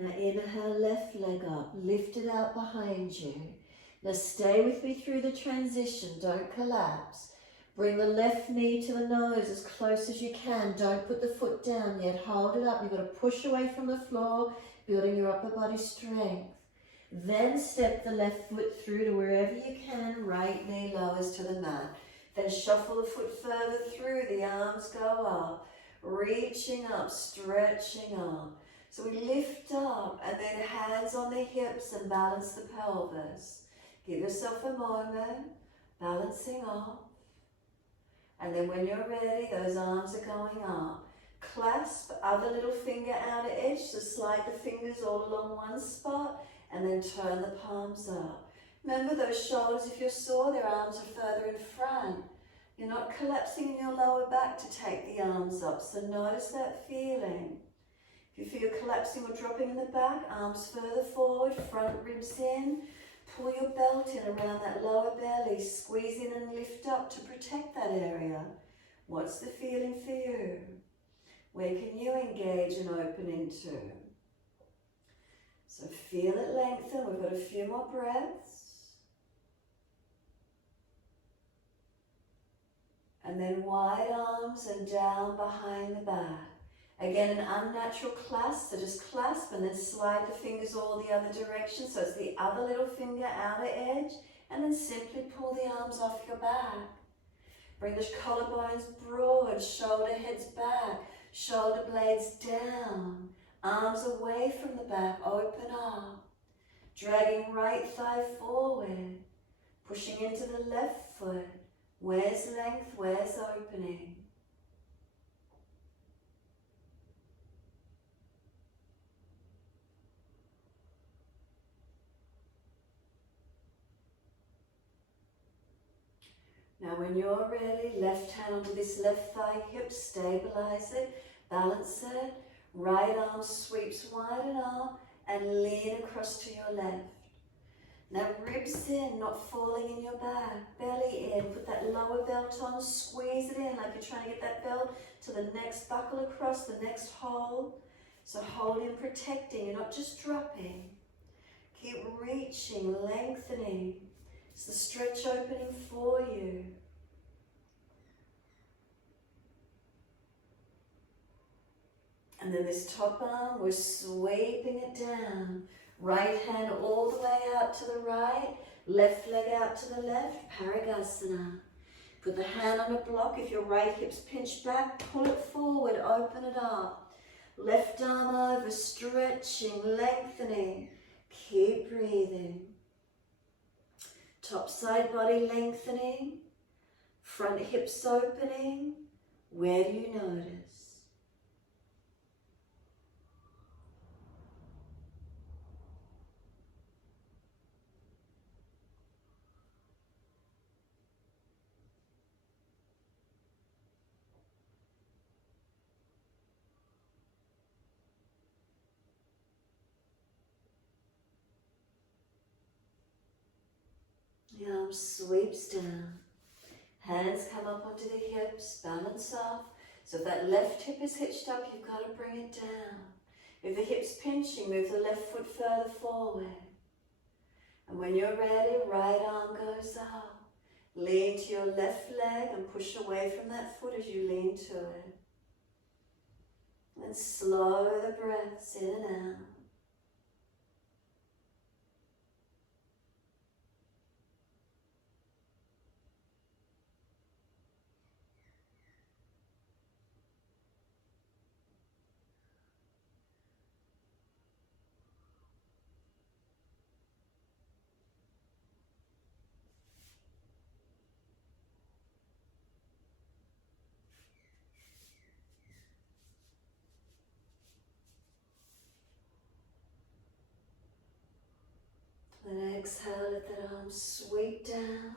Now inhale, left leg up, lift it out behind you. Now stay with me through the transition, don't collapse. Bring the left knee to the nose as close as you can. Don't put the foot down yet, hold it up. You've got to push away from the floor, building your upper body strength. Then step the left foot through to wherever you can, right knee lowers to the mat. Then shuffle the foot further through, the arms go up, reaching up, stretching up. So we lift up and then hands on the hips and balance the pelvis. Give yourself a moment, balancing up. And then when you're ready, those arms are going up. Clasp, other little finger outer edge, so slide the fingers all along one spot and then turn the palms up. Remember those shoulders, if you're sore, their arms are further in front. You're not collapsing in your lower back to take the arms up, so notice that feeling. If you feel collapsing or dropping in the back, arms further forward, front ribs in. Pull your belt in around that lower belly, squeeze in and lift up to protect that area. What's the feeling for you? Where can you engage and open into? So feel it lengthen. We've got a few more breaths. And then wide arms and down behind the back. Again, an unnatural clasp, so just clasp and then slide the fingers all the other directions. So it's the other little finger outer edge, and then simply pull the arms off your back. Bring the collarbones broad, shoulder heads back, shoulder blades down. Arms away from the back, open up. Dragging right thigh forward. Pushing into the left foot. Where's length, where's opening? Now when you're ready, left hand onto this left thigh hip, stabilize it, balance it. Right arm sweeps wide and up and lean across to your left. Now ribs in, not falling in your back, belly in, put that lower belt on, squeeze it in like you're trying to get that belt to the next buckle across, the next hole. So holding, protecting, you're not just dropping. Keep reaching, lengthening. It's the stretch opening for you. And then this top arm, we're sweeping it down. Right hand all the way out to the right, left leg out to the left, Parigasana. Put the hand on a block. If your right hip's pinched back, pull it forward, open it up. Left arm over, stretching, lengthening. Keep breathing. Top side body lengthening. Front hips opening. Where do you notice? The arm sweeps down. Hands come up onto the hips, balance off. So if that left hip is hitched up, you've got to bring it down. If the hip's pinching, move the left foot further forward. And when you're ready, right arm goes up. Lean to your left leg and push away from that foot as you lean to it. And slow the breaths in and out. Then exhale, let that arm sweep down.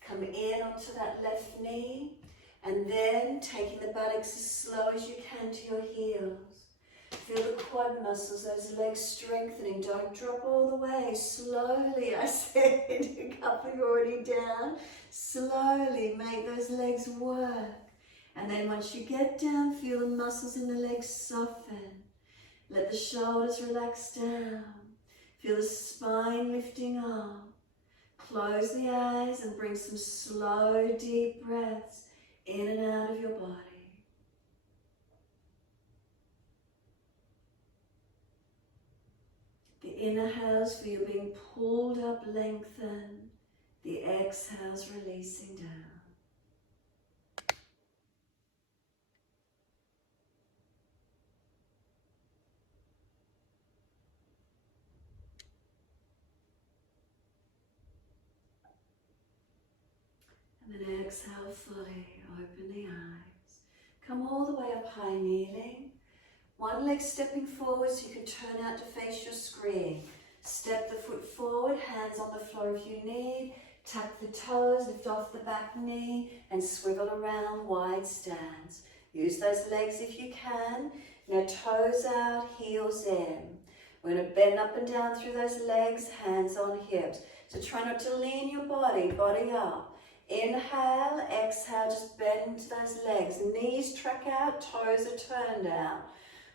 Come in onto that left knee. And then taking the buttocks as slow as you can to your heels. Feel the quad muscles, those legs strengthening. Don't drop all the way. Slowly, I said, a couple you're already down. Slowly make those legs work. And then once you get down, feel the muscles in the legs soften. Let the shoulders relax down. Feel the spine lifting up. Close the eyes and bring some slow, deep breaths in and out of your body. The inhales for you being pulled up, lengthen. The exhales releasing down. And then exhale fully, open the eyes. Come all the way up high, kneeling. One leg stepping forward so you can turn out to face your screen. Step the foot forward, hands on the floor if you need. Tuck the toes, lift off the back knee and swivel around, wide stance. Use those legs if you can. Now toes out, heels in. We're going to bend up and down through those legs, hands on hips. So try not to lean your body, body up. Inhale, exhale, just bend those legs. Knees track out, toes are turned out.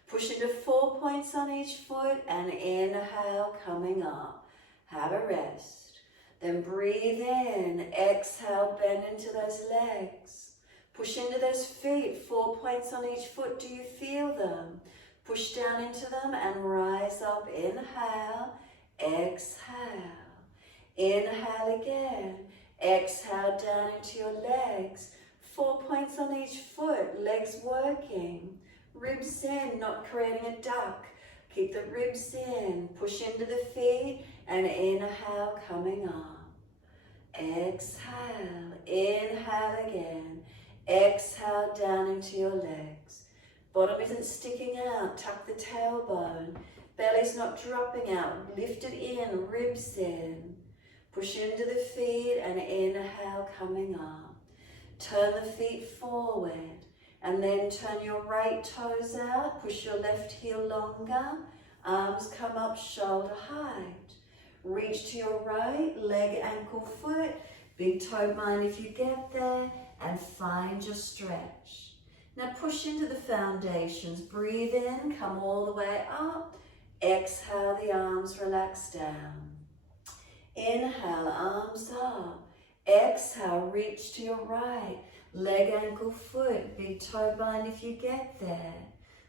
Push into 4 points on each foot and inhale, coming up. Have a rest. Then breathe in, exhale, bend into those legs. Push into those feet, 4 points on each foot. Do you feel them? Push down into them and rise up. Inhale, exhale. Inhale again. Exhale down into your legs. 4 points on each foot, legs working. Ribs in, not creating a duck. Keep the ribs in. Push into the feet and inhale, coming up. Exhale. Inhale again. Exhale down into your legs. Bottom isn't sticking out. Tuck the tailbone. Belly's not dropping out. Lift it in. Ribs in. Push into the feet and inhale, coming up. Turn the feet forward. And then turn your right toes out, push your left heel longer, arms come up shoulder height. Reach to your right, leg, ankle, foot, big toe mine if you get there, and find your stretch. Now push into the foundations, breathe in, come all the way up, exhale, the arms relax down. Inhale, arms up, exhale, reach to your right. Leg, ankle, foot, big toe bind if you get there.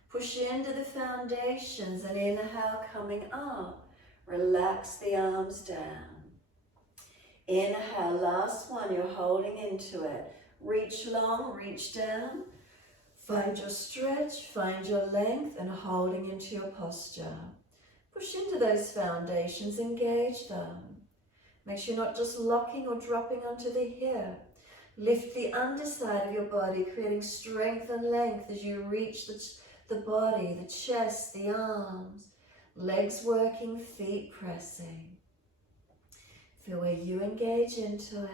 Push into the foundations and inhale, coming up. Relax the arms down. Inhale, last one, you're holding into it. Reach long, reach down. Find your stretch, find your length, and holding into your posture. Push into those foundations, engage them. Make sure you're not just locking or dropping onto the hip. Lift the underside of your body, creating strength and length as you reach the body, the chest, the arms. Legs working, feet pressing. Feel where you engage into it.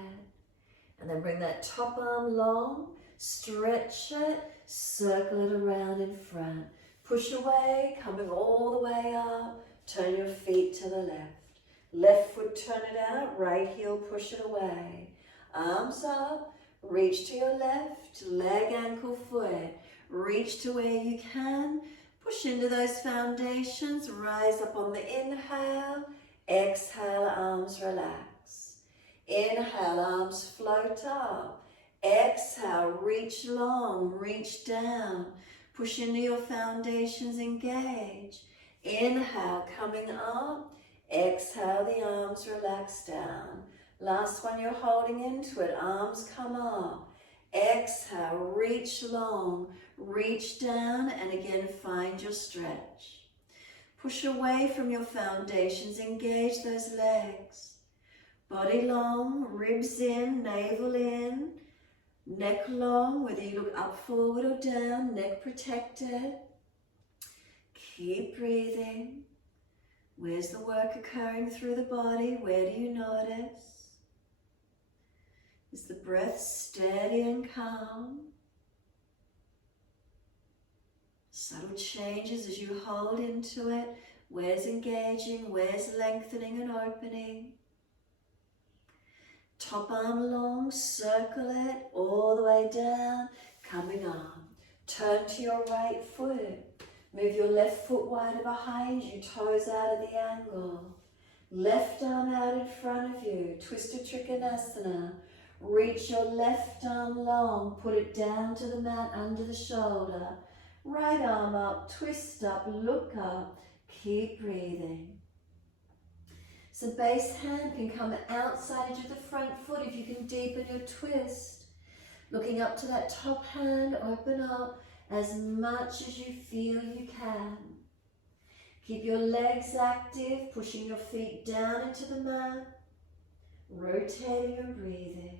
And then bring that top arm long, stretch it, circle it around in front. Push away, coming all the way up. Turn your feet to the left. Left foot, turn it out. Right heel, push it away. Arms up, reach to your left, leg, ankle, foot. Reach to where you can. Push into those foundations. Rise up on the inhale. Exhale, arms relax. Inhale, arms float up. Exhale, reach long, reach down. Push into your foundations, engage. Inhale, coming up. Exhale, the arms relax down. Last one, you're holding into it. Arms come up. Exhale, reach long, reach down, and again, find your stretch. Push away from your foundations, engage those legs. Body long, ribs in, navel in, neck long, whether you look up, forward, or down, neck protected. Keep breathing. Where's the work occurring through the body? Where do you notice? Is the breath steady and calm? Subtle changes as you hold into it. Where's engaging? Where's lengthening and opening? Top arm long, circle it all the way down, coming on. Turn to your right foot. Move your left foot wider behind you, toes out of the angle. Left arm out in front of you, Twisted Trikonasana. Reach your left arm long, put it down to the mat under the shoulder. Right arm up, twist up, look up, keep breathing. So base hand can come outside into the front foot if you can deepen your twist. Looking up to that top hand, open up as much as you feel you can. Keep your legs active, pushing your feet down into the mat, rotating and breathing.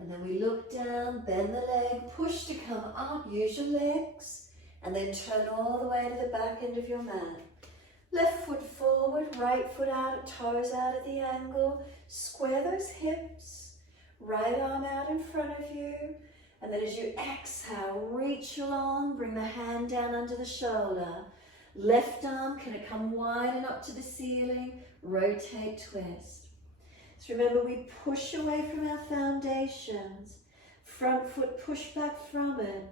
And then we look down, bend the leg, push to come up, use your legs, and then turn all the way to the back end of your mat. Left foot forward, right foot out, toes out at the angle. Square those hips, right arm out in front of you. And then as you exhale, reach long, bring the hand down under the shoulder. Left arm, can it come wide and up to the ceiling? Rotate, twist. So remember, we push away from our foundations. Front foot, push back from it.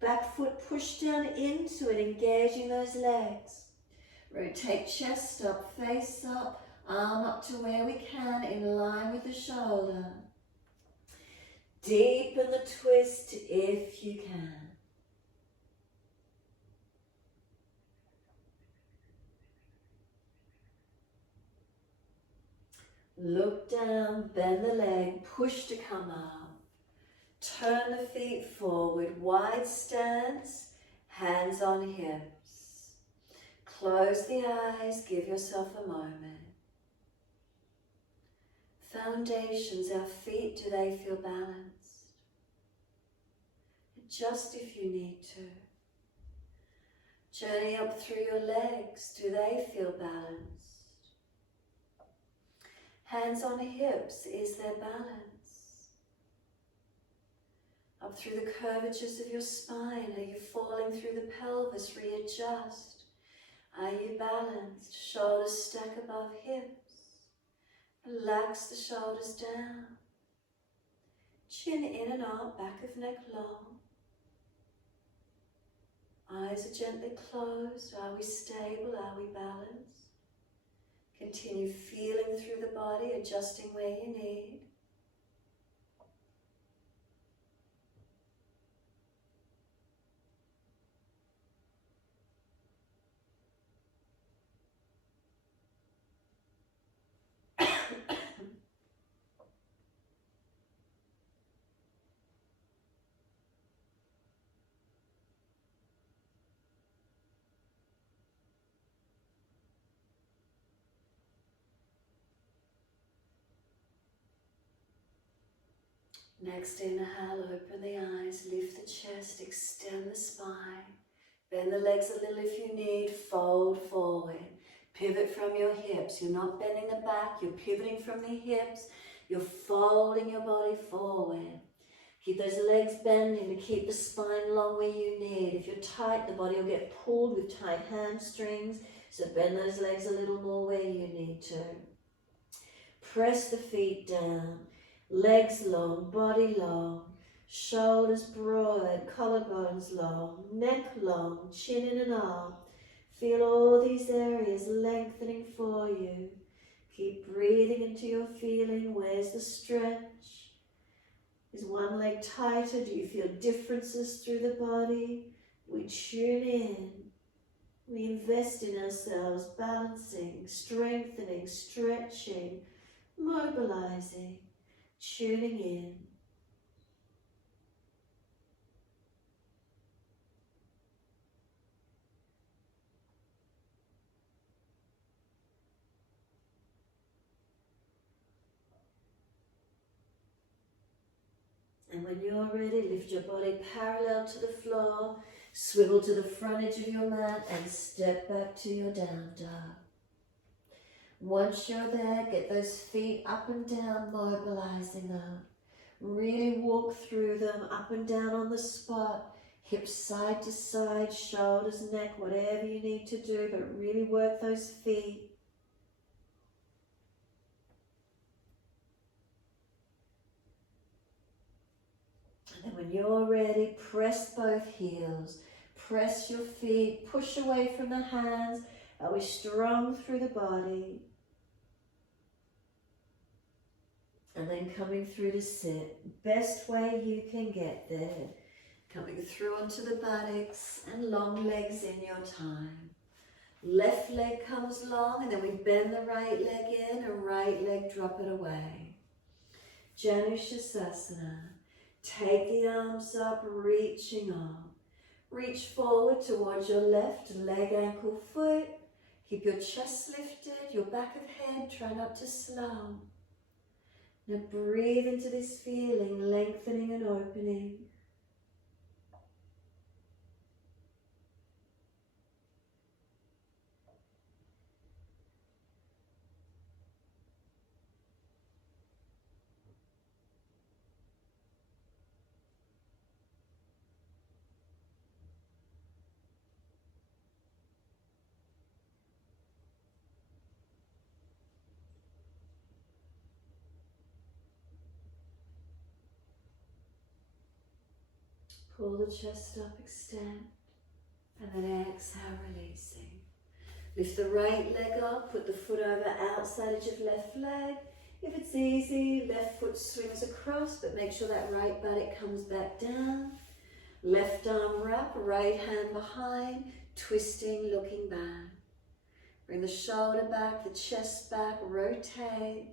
Back foot, push down into it, engaging those legs. Rotate chest up, face up, arm up to where we can, in line with the shoulder. Deepen the twist if you can. Look down, bend the leg, push to come up. Turn the feet forward, wide stance, hands on hips. Close the eyes, give yourself a moment. Foundations, our feet, do they feel balanced? Adjust if you need to. Journey up through your legs, do they feel balanced? Hands on hips, is there balance? Up through the curvatures of your spine, are you falling through the pelvis? Readjust. Are you balanced? Shoulders stack above hips. Relax the shoulders down. Chin in and out, back of neck long. Eyes are gently closed. Are we stable? Are we balanced? Continue feeling through the body, adjusting where you need. Next inhale, open the eyes, lift the chest, extend the spine. Bend the legs a little if you need, fold forward. Pivot from your hips. You're not bending the back, you're pivoting from the hips. You're folding your body forward. Keep those legs bending to keep the spine long where you need. If you're tight, the body will get pulled with tight hamstrings. So bend those legs a little more where you need to. Press the feet down. Legs long, body long, shoulders broad, collarbones long, neck long, chin in and out. Feel all these areas lengthening for you. Keep breathing into your feeling. Where's the stretch? Is one leg tighter? Do you feel differences through the body? We tune in. We invest in ourselves, balancing, strengthening, stretching, mobilizing. Tuning in. And when you're ready, lift your body parallel to the floor, swivel to the front edge of your mat and step back to your down dog. Once you're there, get those feet up and down, mobilizing them. Really walk through them, up and down on the spot, hips side to side, shoulders, neck, whatever you need to do, but really work those feet. And then when you're ready, press both heels, press your feet, push away from the hands. Are we strong through the body? And then coming through to sit, best way you can get there. Coming through onto the buttocks and long legs in your time. Left leg comes long and then we bend the right leg in and right leg drop it away. Janushasana. Take the arms up, reaching up. Reach forward towards your left leg, ankle, foot. Keep your chest lifted, your back of head, try not to slow. Now breathe into this feeling, lengthening and opening. Pull the chest up, extend, and then exhale, releasing. Lift the right leg up, put the foot over outside edge of left leg. If it's easy, left foot swings across, but make sure that right buttock comes back down. Left arm wrap, right hand behind, twisting, looking back. Bring the shoulder back, the chest back, rotate.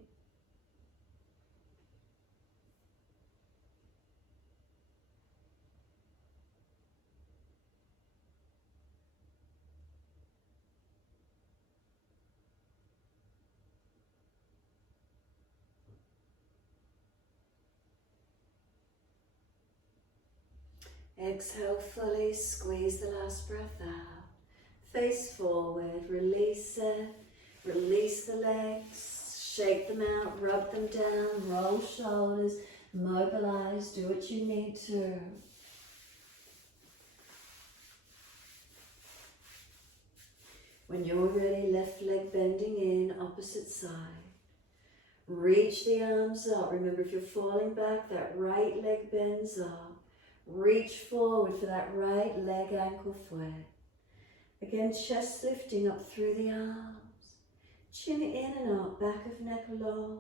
Exhale fully, squeeze the last breath out. Face forward, release it. Release the legs, shake them out, rub them down, roll shoulders, mobilise, do what you need to. When you're ready, left leg bending in, opposite side. Reach the arms up. Remember, if you're falling back, that right leg bends up. Reach forward for that right leg ankle flex. Again, chest lifting up through the arms. Chin in and up, back of neck long.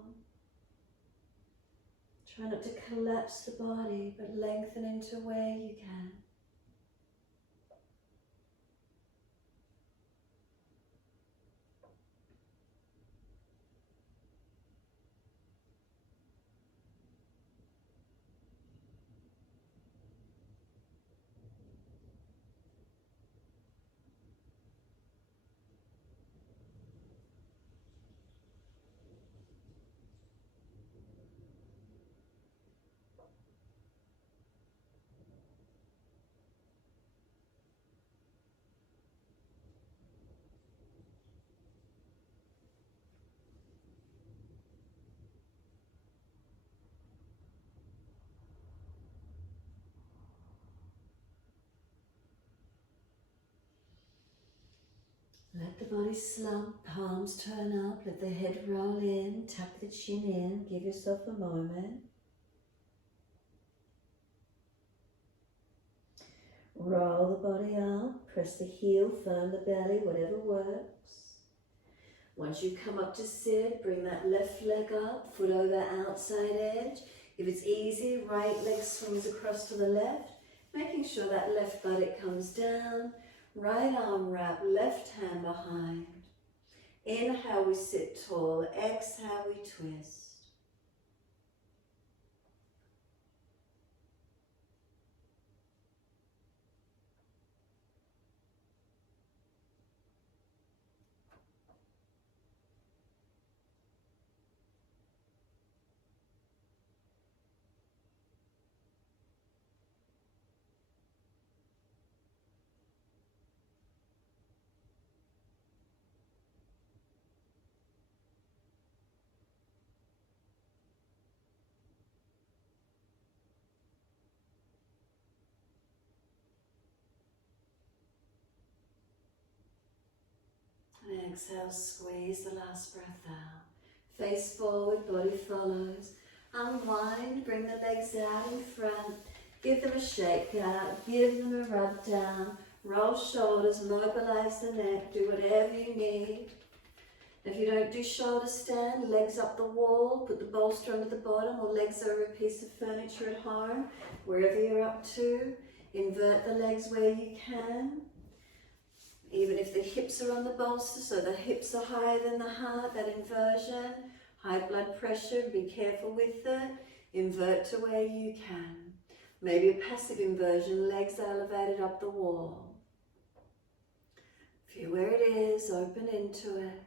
Try not to collapse the body, but lengthen into where you can. Let the body slump, palms turn up, let the head roll in, tuck the chin in, give yourself a moment. Roll the body up, press the heel, firm the belly, whatever works. Once you come up to sit, bring that left leg up, foot over outside edge. If it's easy, right leg swings across to the left, making sure that left buttock comes down. Right arm wrap, left hand behind. Inhale, we sit tall. Exhale, we twist. And exhale, squeeze the last breath out. Face forward, body follows. Unwind, bring the legs out in front. Give them a shake out, give them a rub down. Roll shoulders, mobilise the neck, do whatever you need. If you don't do shoulder stand, legs up the wall, put the bolster under the bottom or legs over a piece of furniture at home, wherever you're up to. Invert the legs where you can. Even if the hips are on the bolster, so the hips are higher than the heart, that inversion, high blood pressure, be careful with it. Invert to where you can. Maybe a passive inversion, legs elevated up the wall. Feel where it is, open into it.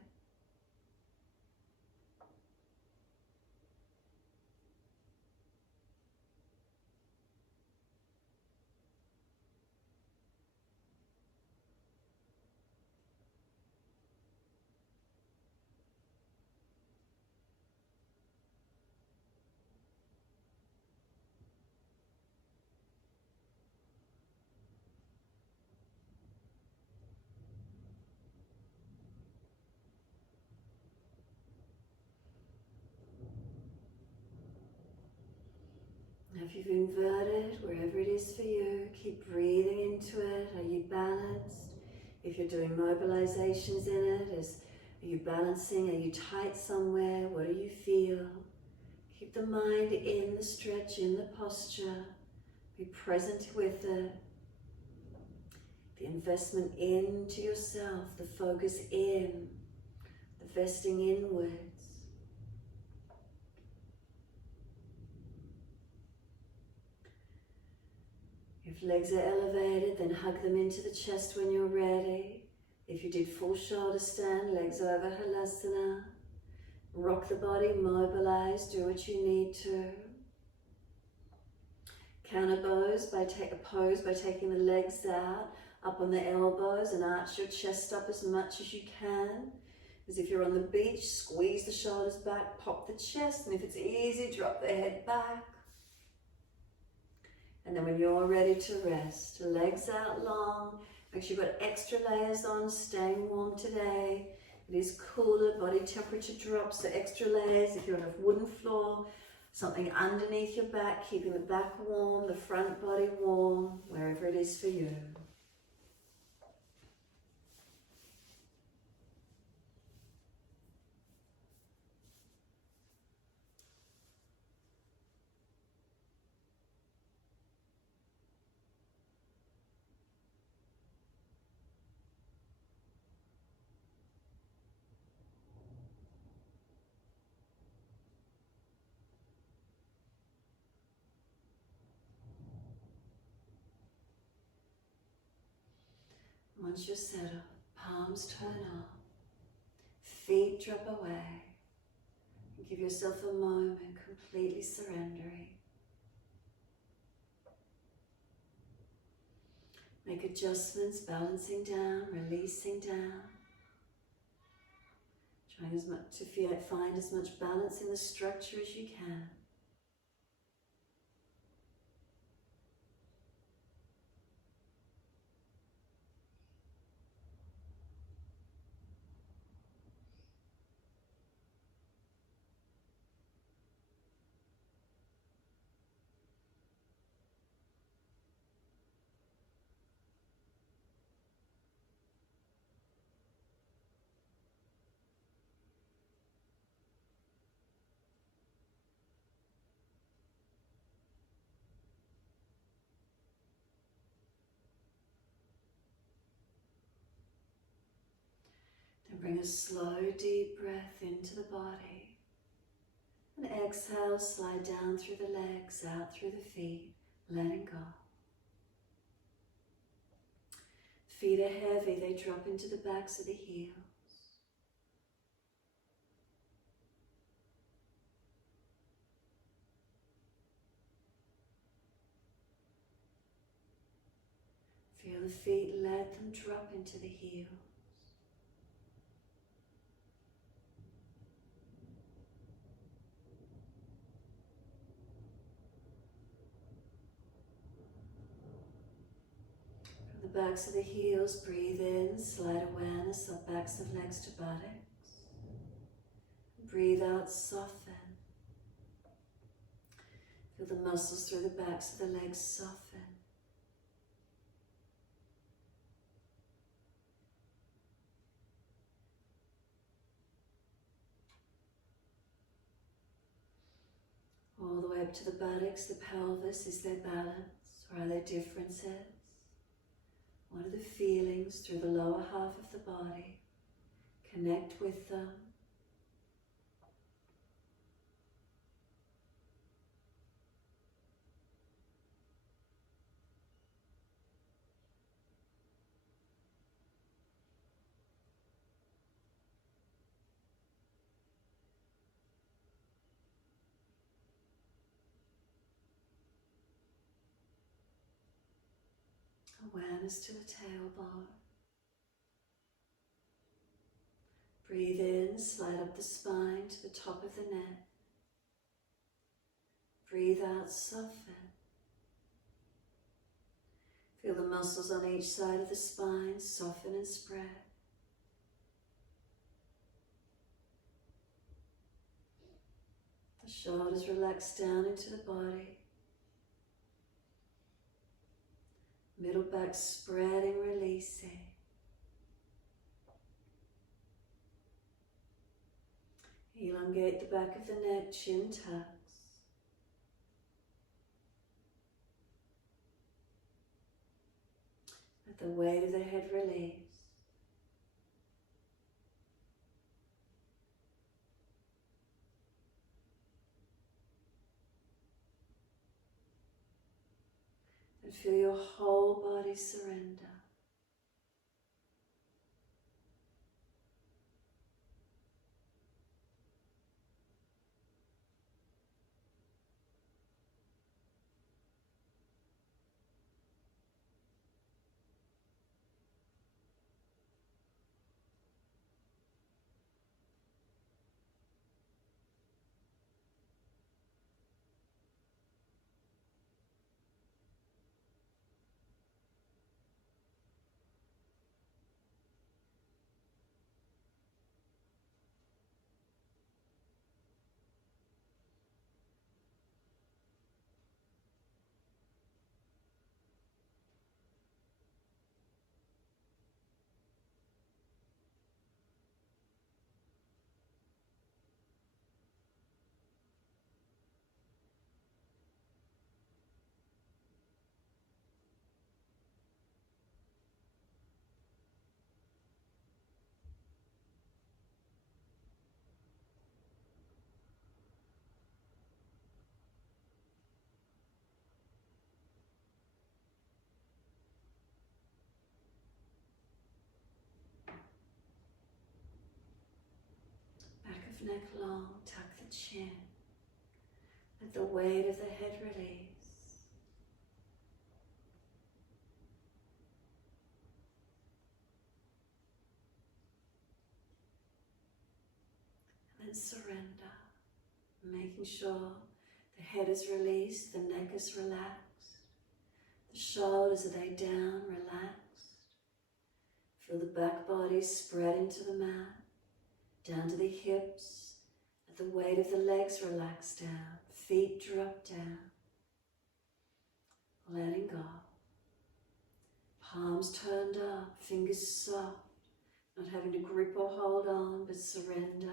If you've inverted, wherever it is for you, keep breathing into it. Are you balanced? If you're doing mobilizations in it, are you balancing? Are you tight somewhere? What do you feel? Keep the mind in the stretch, in the posture. Be present with it. The investment into yourself, the focus in, the vesting inwards. If legs are elevated, then hug them into the chest when you're ready. If you did full shoulder stand, legs over Halasana. Rock the body, mobilize, do what you need to. Counter pose by taking the legs out, up on the elbows, and arch your chest up as much as you can. As if you're on the beach, squeeze the shoulders back, pop the chest, and if it's easy, drop the head back. And then when you're ready to rest, legs out long, make sure you've got extra layers on, staying warm today. It is cooler, body temperature drops, so extra layers. If you're on a wooden floor, something underneath your back, keeping the back warm, the front body warm, wherever it is for you. Once you're settled, palms turn up, feet drop away. Give yourself a moment completely surrendering. Make adjustments, balancing down, releasing down. Trying as much to find as much balance in the structure as you can. Then bring a slow, deep breath into the body. And exhale, slide down through the legs, out through the feet, letting go. Feet are heavy, they drop into the backs of the heels. Feel the feet, let them drop into the heels. From the backs of the heels, breathe in, slide awareness up backs of legs to buttocks. Breathe out, soften. Feel the muscles through the backs of the legs soften. All the way up to the buttocks, the pelvis. Is there balance or are there differences? What are the feelings through the lower half of the body? Connect with them. Awareness to the tailbone. Breathe in, slide up the spine to the top of the neck. Breathe out, soften. Feel the muscles on each side of the spine soften and spread. The shoulders relax down into the body. Middle back spreading, releasing. Elongate the back of the neck, chin tucks. Let the weight of the head release. And feel your whole body surrender. neck long, tuck the chin. Let the weight of the head release. And then surrender, making sure the head is released, the neck is relaxed, the shoulders are laid down, relaxed. Feel the back body spread into the mat, down to the hips. Let the weight of the legs relax down, feet drop down. Letting go. Palms turned up, fingers soft, not having to grip or hold on, but surrender.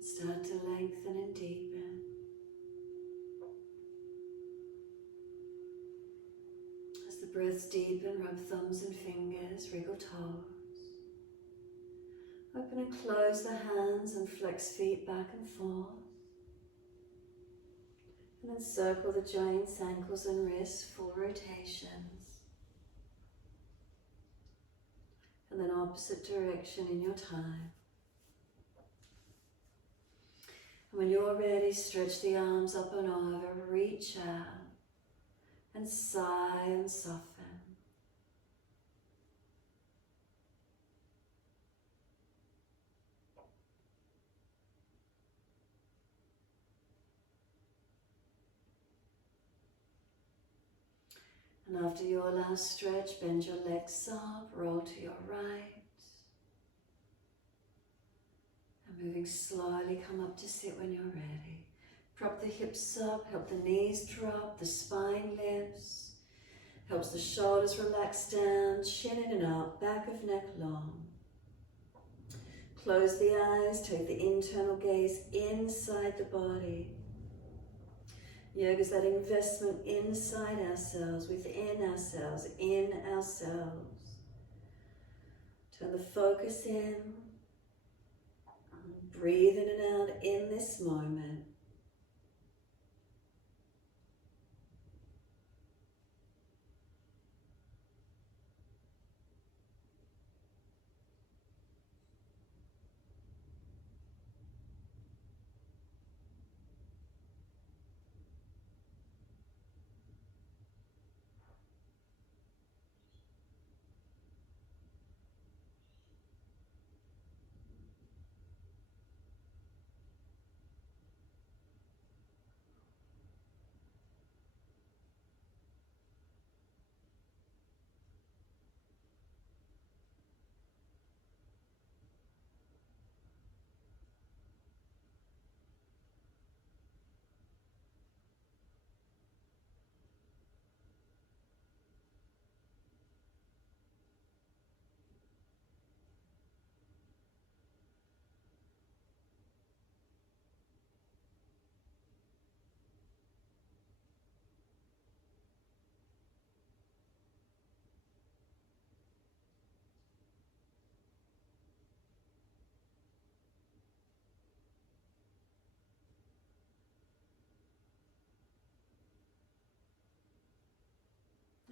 Start to lengthen and deepen. As the breaths deepen, rub thumbs and fingers, wriggle toes. Open and close the hands and flex feet back and forth. And then circle the joints, ankles and wrists, full rotations. And then opposite direction in your time. And when you're ready, stretch the arms up and over, reach out, and sigh and soften. And after your last stretch, bend your legs up, roll to your right. And moving slowly, come up to sit when you're ready. Prop the hips up, help the knees drop, the spine lifts. Helps the shoulders relax down, chin in and up, back of neck long. Close the eyes, take the internal gaze inside the body. Yoga is that investment inside ourselves, within ourselves, in ourselves. Turn the focus in. Breathe in and out in this moment.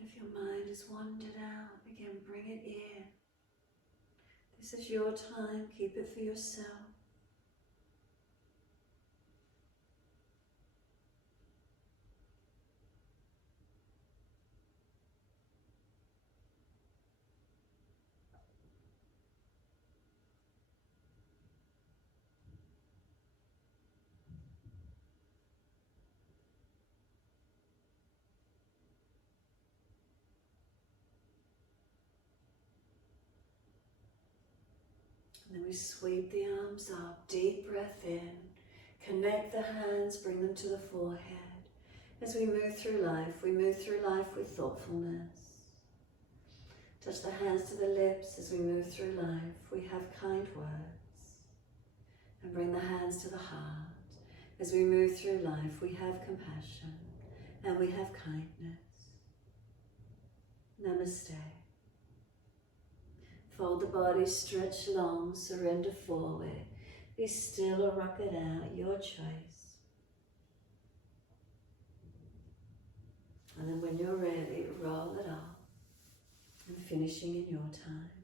If your mind has wandered out, again, bring it in. This is your time, keep it for yourself. And then we sweep the arms up, deep breath in, connect the hands, bring them to the forehead. As we move through life with thoughtfulness. Touch the hands to the lips as we move through life. We have kind words. And bring the hands to the heart. As we move through life, we have compassion and we have kindness. Namaste. Fold the body, stretch long, surrender forward. Be still or rock it out, your choice. And then when you're ready, roll it off and finishing in your time.